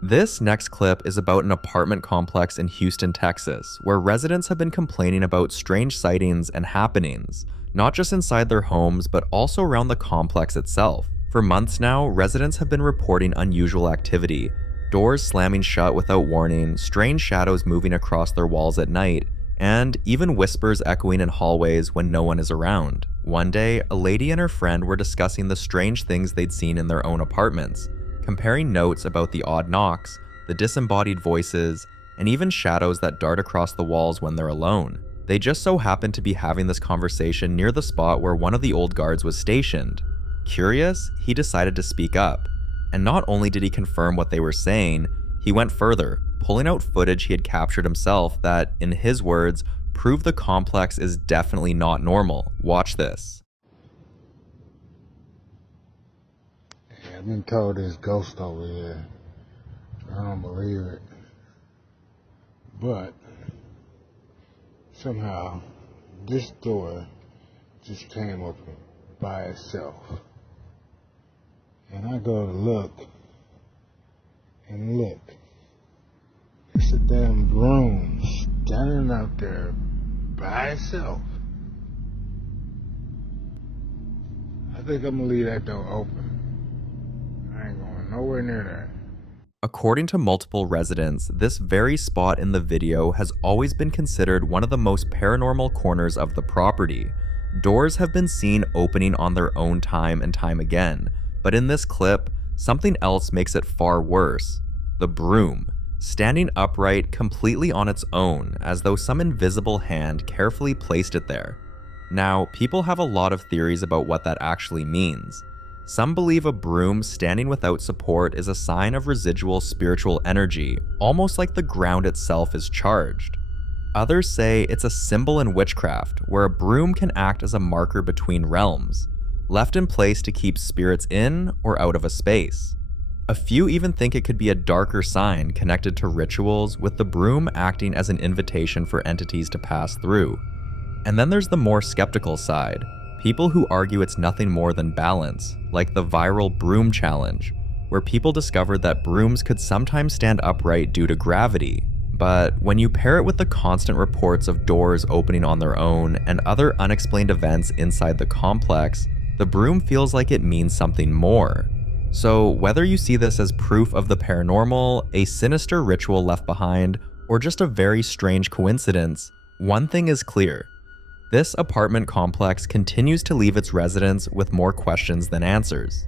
This next clip is about an apartment complex in Houston, Texas, where residents have been complaining about strange sightings and happenings, not just inside their homes, but also around the complex itself. For months now, residents have been reporting unusual activity, doors slamming shut without warning, strange shadows moving across their walls at night, and even whispers echoing in hallways when no one is around. One day, a lady and her friend were discussing the strange things they'd seen in their own apartments, comparing notes about the odd knocks, the disembodied voices, and even shadows that dart across the walls when they're alone. They just so happened to be having this conversation near the spot where one of the old guards was stationed. Curious, he decided to speak up. And not only did he confirm what they were saying, he went further, pulling out footage he had captured himself that, in his words, proved the complex is definitely not normal. Watch this. I've been told there's ghosts over here. I don't believe it. But somehow this door just came open by itself. And I go to look, and look. It's a damn broom standing out there by itself. I think I'm gonna leave that door open. I ain't going nowhere near that. According to multiple residents, this very spot in the video has always been considered one of the most paranormal corners of the property. Doors have been seen opening on their own time and time again, but in this clip, something else makes it far worse. The broom, standing upright completely on its own, as though some invisible hand carefully placed it there. Now, people have a lot of theories about what that actually means. Some believe a broom standing without support is a sign of residual spiritual energy, almost like the ground itself is charged. Others say it's a symbol in witchcraft, where a broom can act as a marker between realms, left in place to keep spirits in or out of a space. A few even think it could be a darker sign connected to rituals, with the broom acting as an invitation for entities to pass through. And then there's the more skeptical side. People who argue it's nothing more than balance, like the viral broom challenge, where people discovered that brooms could sometimes stand upright due to gravity. But when you pair it with the constant reports of doors opening on their own and other unexplained events inside the complex, the broom feels like it means something more. So whether you see this as proof of the paranormal, a sinister ritual left behind, or just a very strange coincidence, one thing is clear. This apartment complex continues to leave its residents with more questions than answers.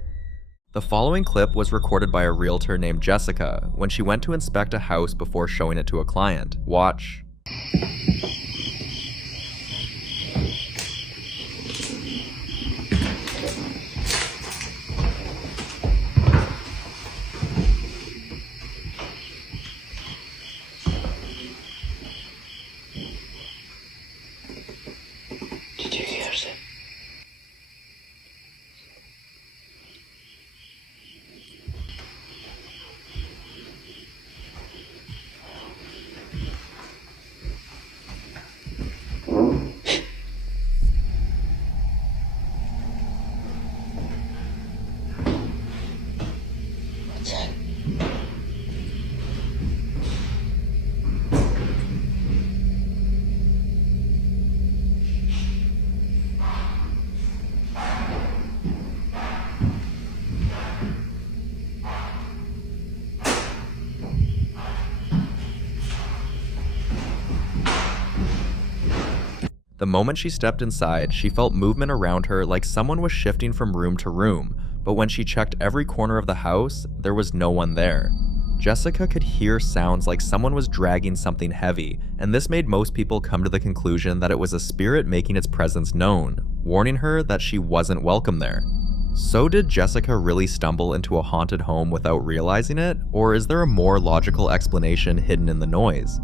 The following clip was recorded by a realtor named Jessica when she went to inspect a house before showing it to a client. Watch. Did you hear it? What's that? The moment she stepped inside, she felt movement around her like someone was shifting from room to room, but when she checked every corner of the house, there was no one there. Jessica could hear sounds like someone was dragging something heavy, and this made most people come to the conclusion that it was a spirit making its presence known, warning her that she wasn't welcome there. So did Jessica really stumble into a haunted home without realizing it, or is there a more logical explanation hidden in the noise?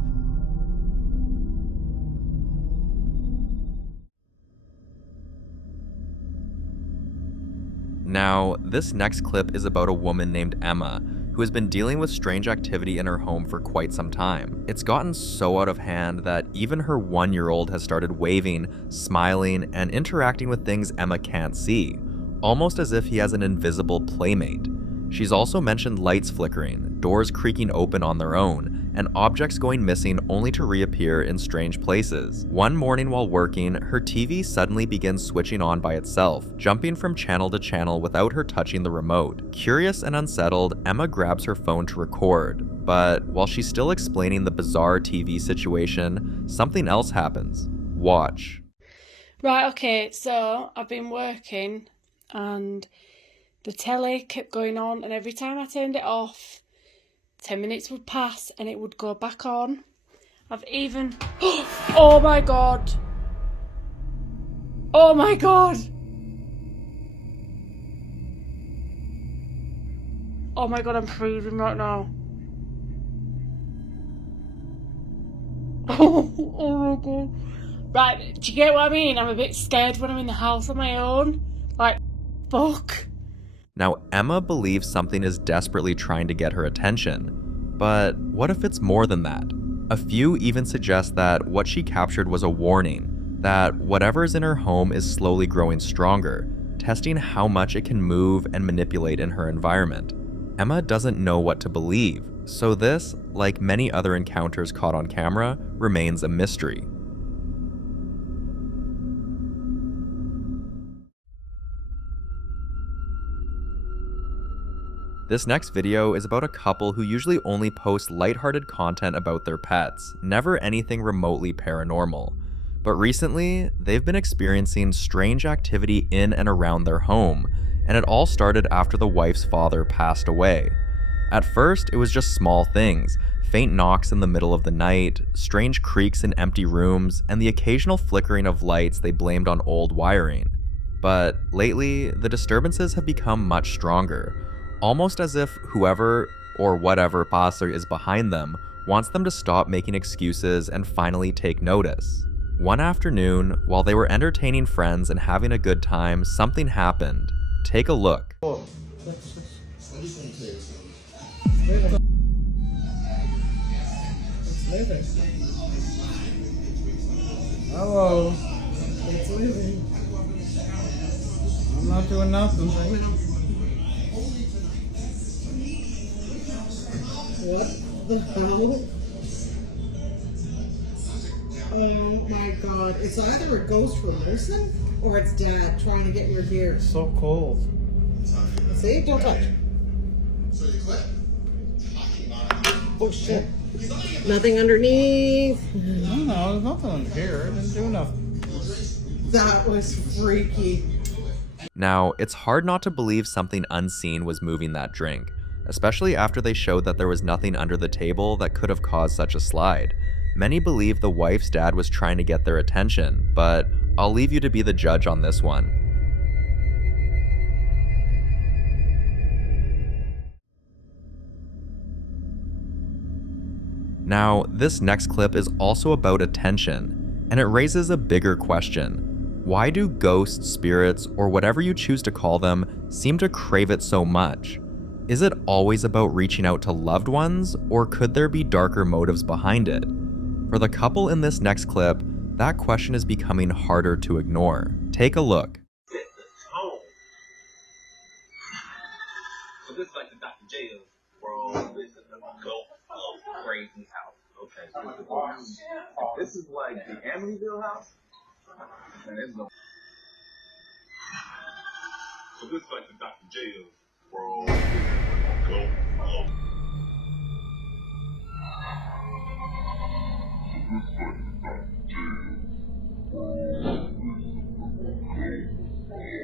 Now, this next clip is about a woman named Emma, who has been dealing with strange activity in her home for quite some time. It's gotten so out of hand that even her 1-year-old has started waving, smiling, and interacting with things Emma can't see, almost as if he has an invisible playmate. She's also mentioned lights flickering, doors creaking open on their own, and objects going missing only to reappear in strange places. One morning while working, her TV suddenly begins switching on by itself, jumping from channel to channel without her touching the remote. Curious and unsettled, Emma grabs her phone to record, but while she's still explaining the bizarre TV situation, something else happens. Watch. Right, okay, so I've been working and the telly kept going on, and every time I turned it off, 10 minutes would pass and it would go back on. I've even... Oh my god! Oh my god! Oh my god, I'm freezing right now. Oh my god. Right, do you get what I mean? I'm a bit scared when I'm in the house on my own. Like, fuck. Now, Emma believes something is desperately trying to get her attention, but what if it's more than that? A few even suggest that what she captured was a warning, that whatever is in her home is slowly growing stronger, testing how much it can move and manipulate in her environment. Emma doesn't know what to believe, so this, like many other encounters caught on camera, remains a mystery. This next video is about a couple who usually only post lighthearted content about their pets, never anything remotely paranormal. But recently, they've been experiencing strange activity in and around their home, and it all started after the wife's father passed away. At first, it was just small things, faint knocks in the middle of the night, strange creaks in empty rooms, and the occasional flickering of lights they blamed on old wiring. But lately, the disturbances have become much stronger, almost as if whoever or whatever pastor is behind them wants them to stop making excuses and finally take notice. One afternoon, while they were entertaining friends and having a good time, something happened. Take a look. Hello. It's leaving. I'm not doing nothing. What the hell? Oh my god. It's either a ghost releasing or it's Dad trying to get in your gear. It's so cold. See? Don't touch. Oh shit. Nothing underneath. No, there's nothing under here. It didn't do nothing. That was freaky. Now, it's hard not to believe something unseen was moving that drink, especially after they showed that there was nothing under the table that could have caused such a slide. Many believe the wife's dad was trying to get their attention, but I'll leave you to be the judge on this one. Now, this next clip is also about attention, and it raises a bigger question. Why do ghosts, spirits, or whatever you choose to call them, seem to crave it so much? Is it always about reaching out to loved ones, or could there be darker motives behind it? For the couple in this next clip, that question is becoming harder to ignore. Take a look. So this is like the Dr. Jail world. This is the crazy house. Okay, so this is the house. This is like the Amityville house. And this is so this is like the Dr. Jail world.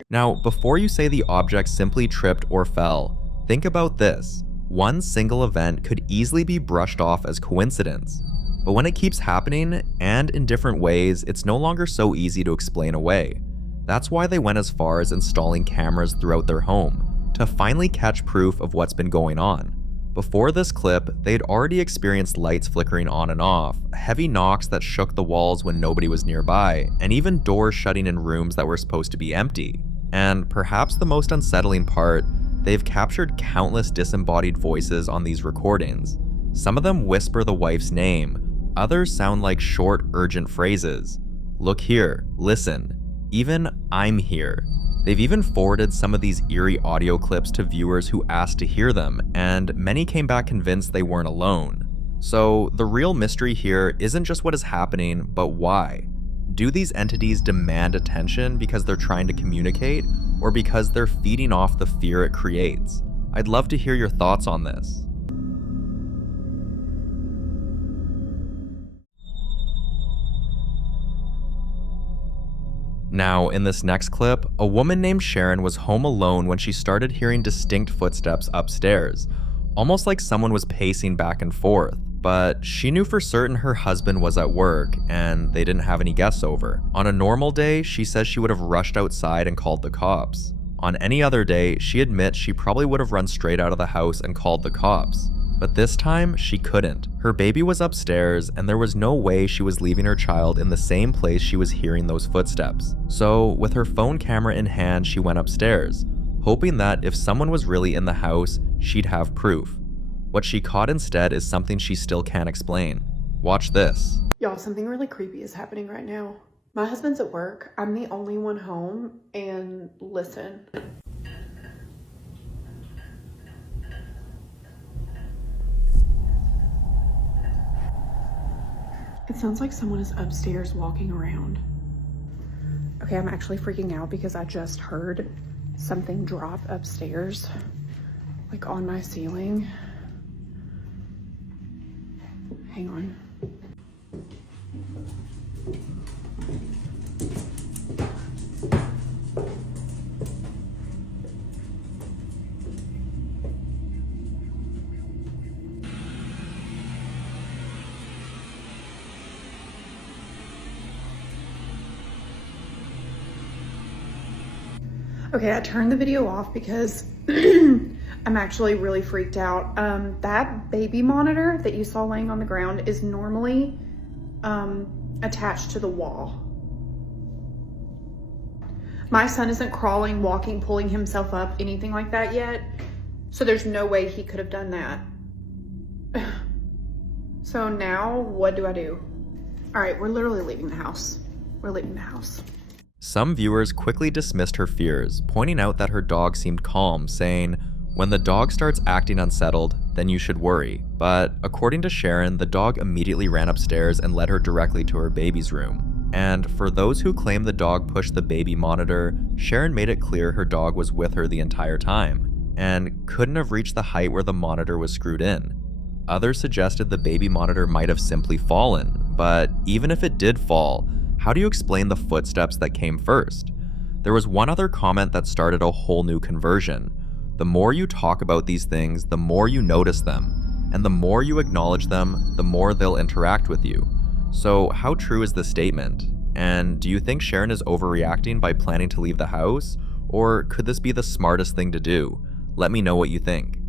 Now, before you say the object simply tripped or fell, think about this. One single event could easily be brushed off as coincidence. But when it keeps happening, and in different ways, it's no longer so easy to explain away. That's why they went as far as installing cameras throughout their home, to finally catch proof of what's been going on. Before this clip, they'd already experienced lights flickering on and off, heavy knocks that shook the walls when nobody was nearby, and even doors shutting in rooms that were supposed to be empty. And perhaps the most unsettling part, they've captured countless disembodied voices on these recordings. Some of them whisper the wife's name, others sound like short, urgent phrases. Look here, listen, even I'm here. They've even forwarded some of these eerie audio clips to viewers who asked to hear them, and many came back convinced they weren't alone. So the real mystery here isn't just what is happening, but why. Do these entities demand attention because they're trying to communicate, or because they're feeding off the fear it creates? I'd love to hear your thoughts on this. Now, in this next clip, a woman named Sharon was home alone when she started hearing distinct footsteps upstairs, almost like someone was pacing back and forth, but she knew for certain her husband was at work and they didn't have any guests over. On a normal day, she says she would have rushed outside and called the cops. On any other day, she admits she probably would have run straight out of the house and called the cops. But this time, she couldn't. Her baby was upstairs, and there was no way she was leaving her child in the same place she was hearing those footsteps. So, with her phone camera in hand, she went upstairs, hoping that if someone was really in the house, she'd have proof. What she caught instead is something she still can't explain. Watch this. Y'all, something really creepy is happening right now. My husband's at work, I'm the only one home, and listen. It sounds like someone is upstairs walking around. Okay, I'm actually freaking out because I just heard something drop upstairs, like on my ceiling. Hang on. Okay, I turned the video off because I'm actually really freaked out. That baby monitor that you saw laying on the ground is normally attached to the wall. My son isn't crawling, walking, pulling himself up, anything like that yet. So there's no way he could have done that. So now what do I do? All right, we're literally leaving the house. We're leaving the house. Some viewers quickly dismissed her fears, pointing out that her dog seemed calm, saying, "When the dog starts acting unsettled, then you should worry." But according to Sharon, the dog immediately ran upstairs and led her directly to her baby's room. And for those who claim the dog pushed the baby monitor, Sharon made it clear her dog was with her the entire time, and couldn't have reached the height where the monitor was screwed in. Others suggested the baby monitor might have simply fallen, but even if it did fall, how do you explain the footsteps that came first? There was one other comment that started a whole new conversion. The more you talk about these things, the more you notice them, and the more you acknowledge them, the more they'll interact with you. So how true is this statement? And do you think Sharon is overreacting by planning to leave the house? Or could this be the smartest thing to do? Let me know what you think.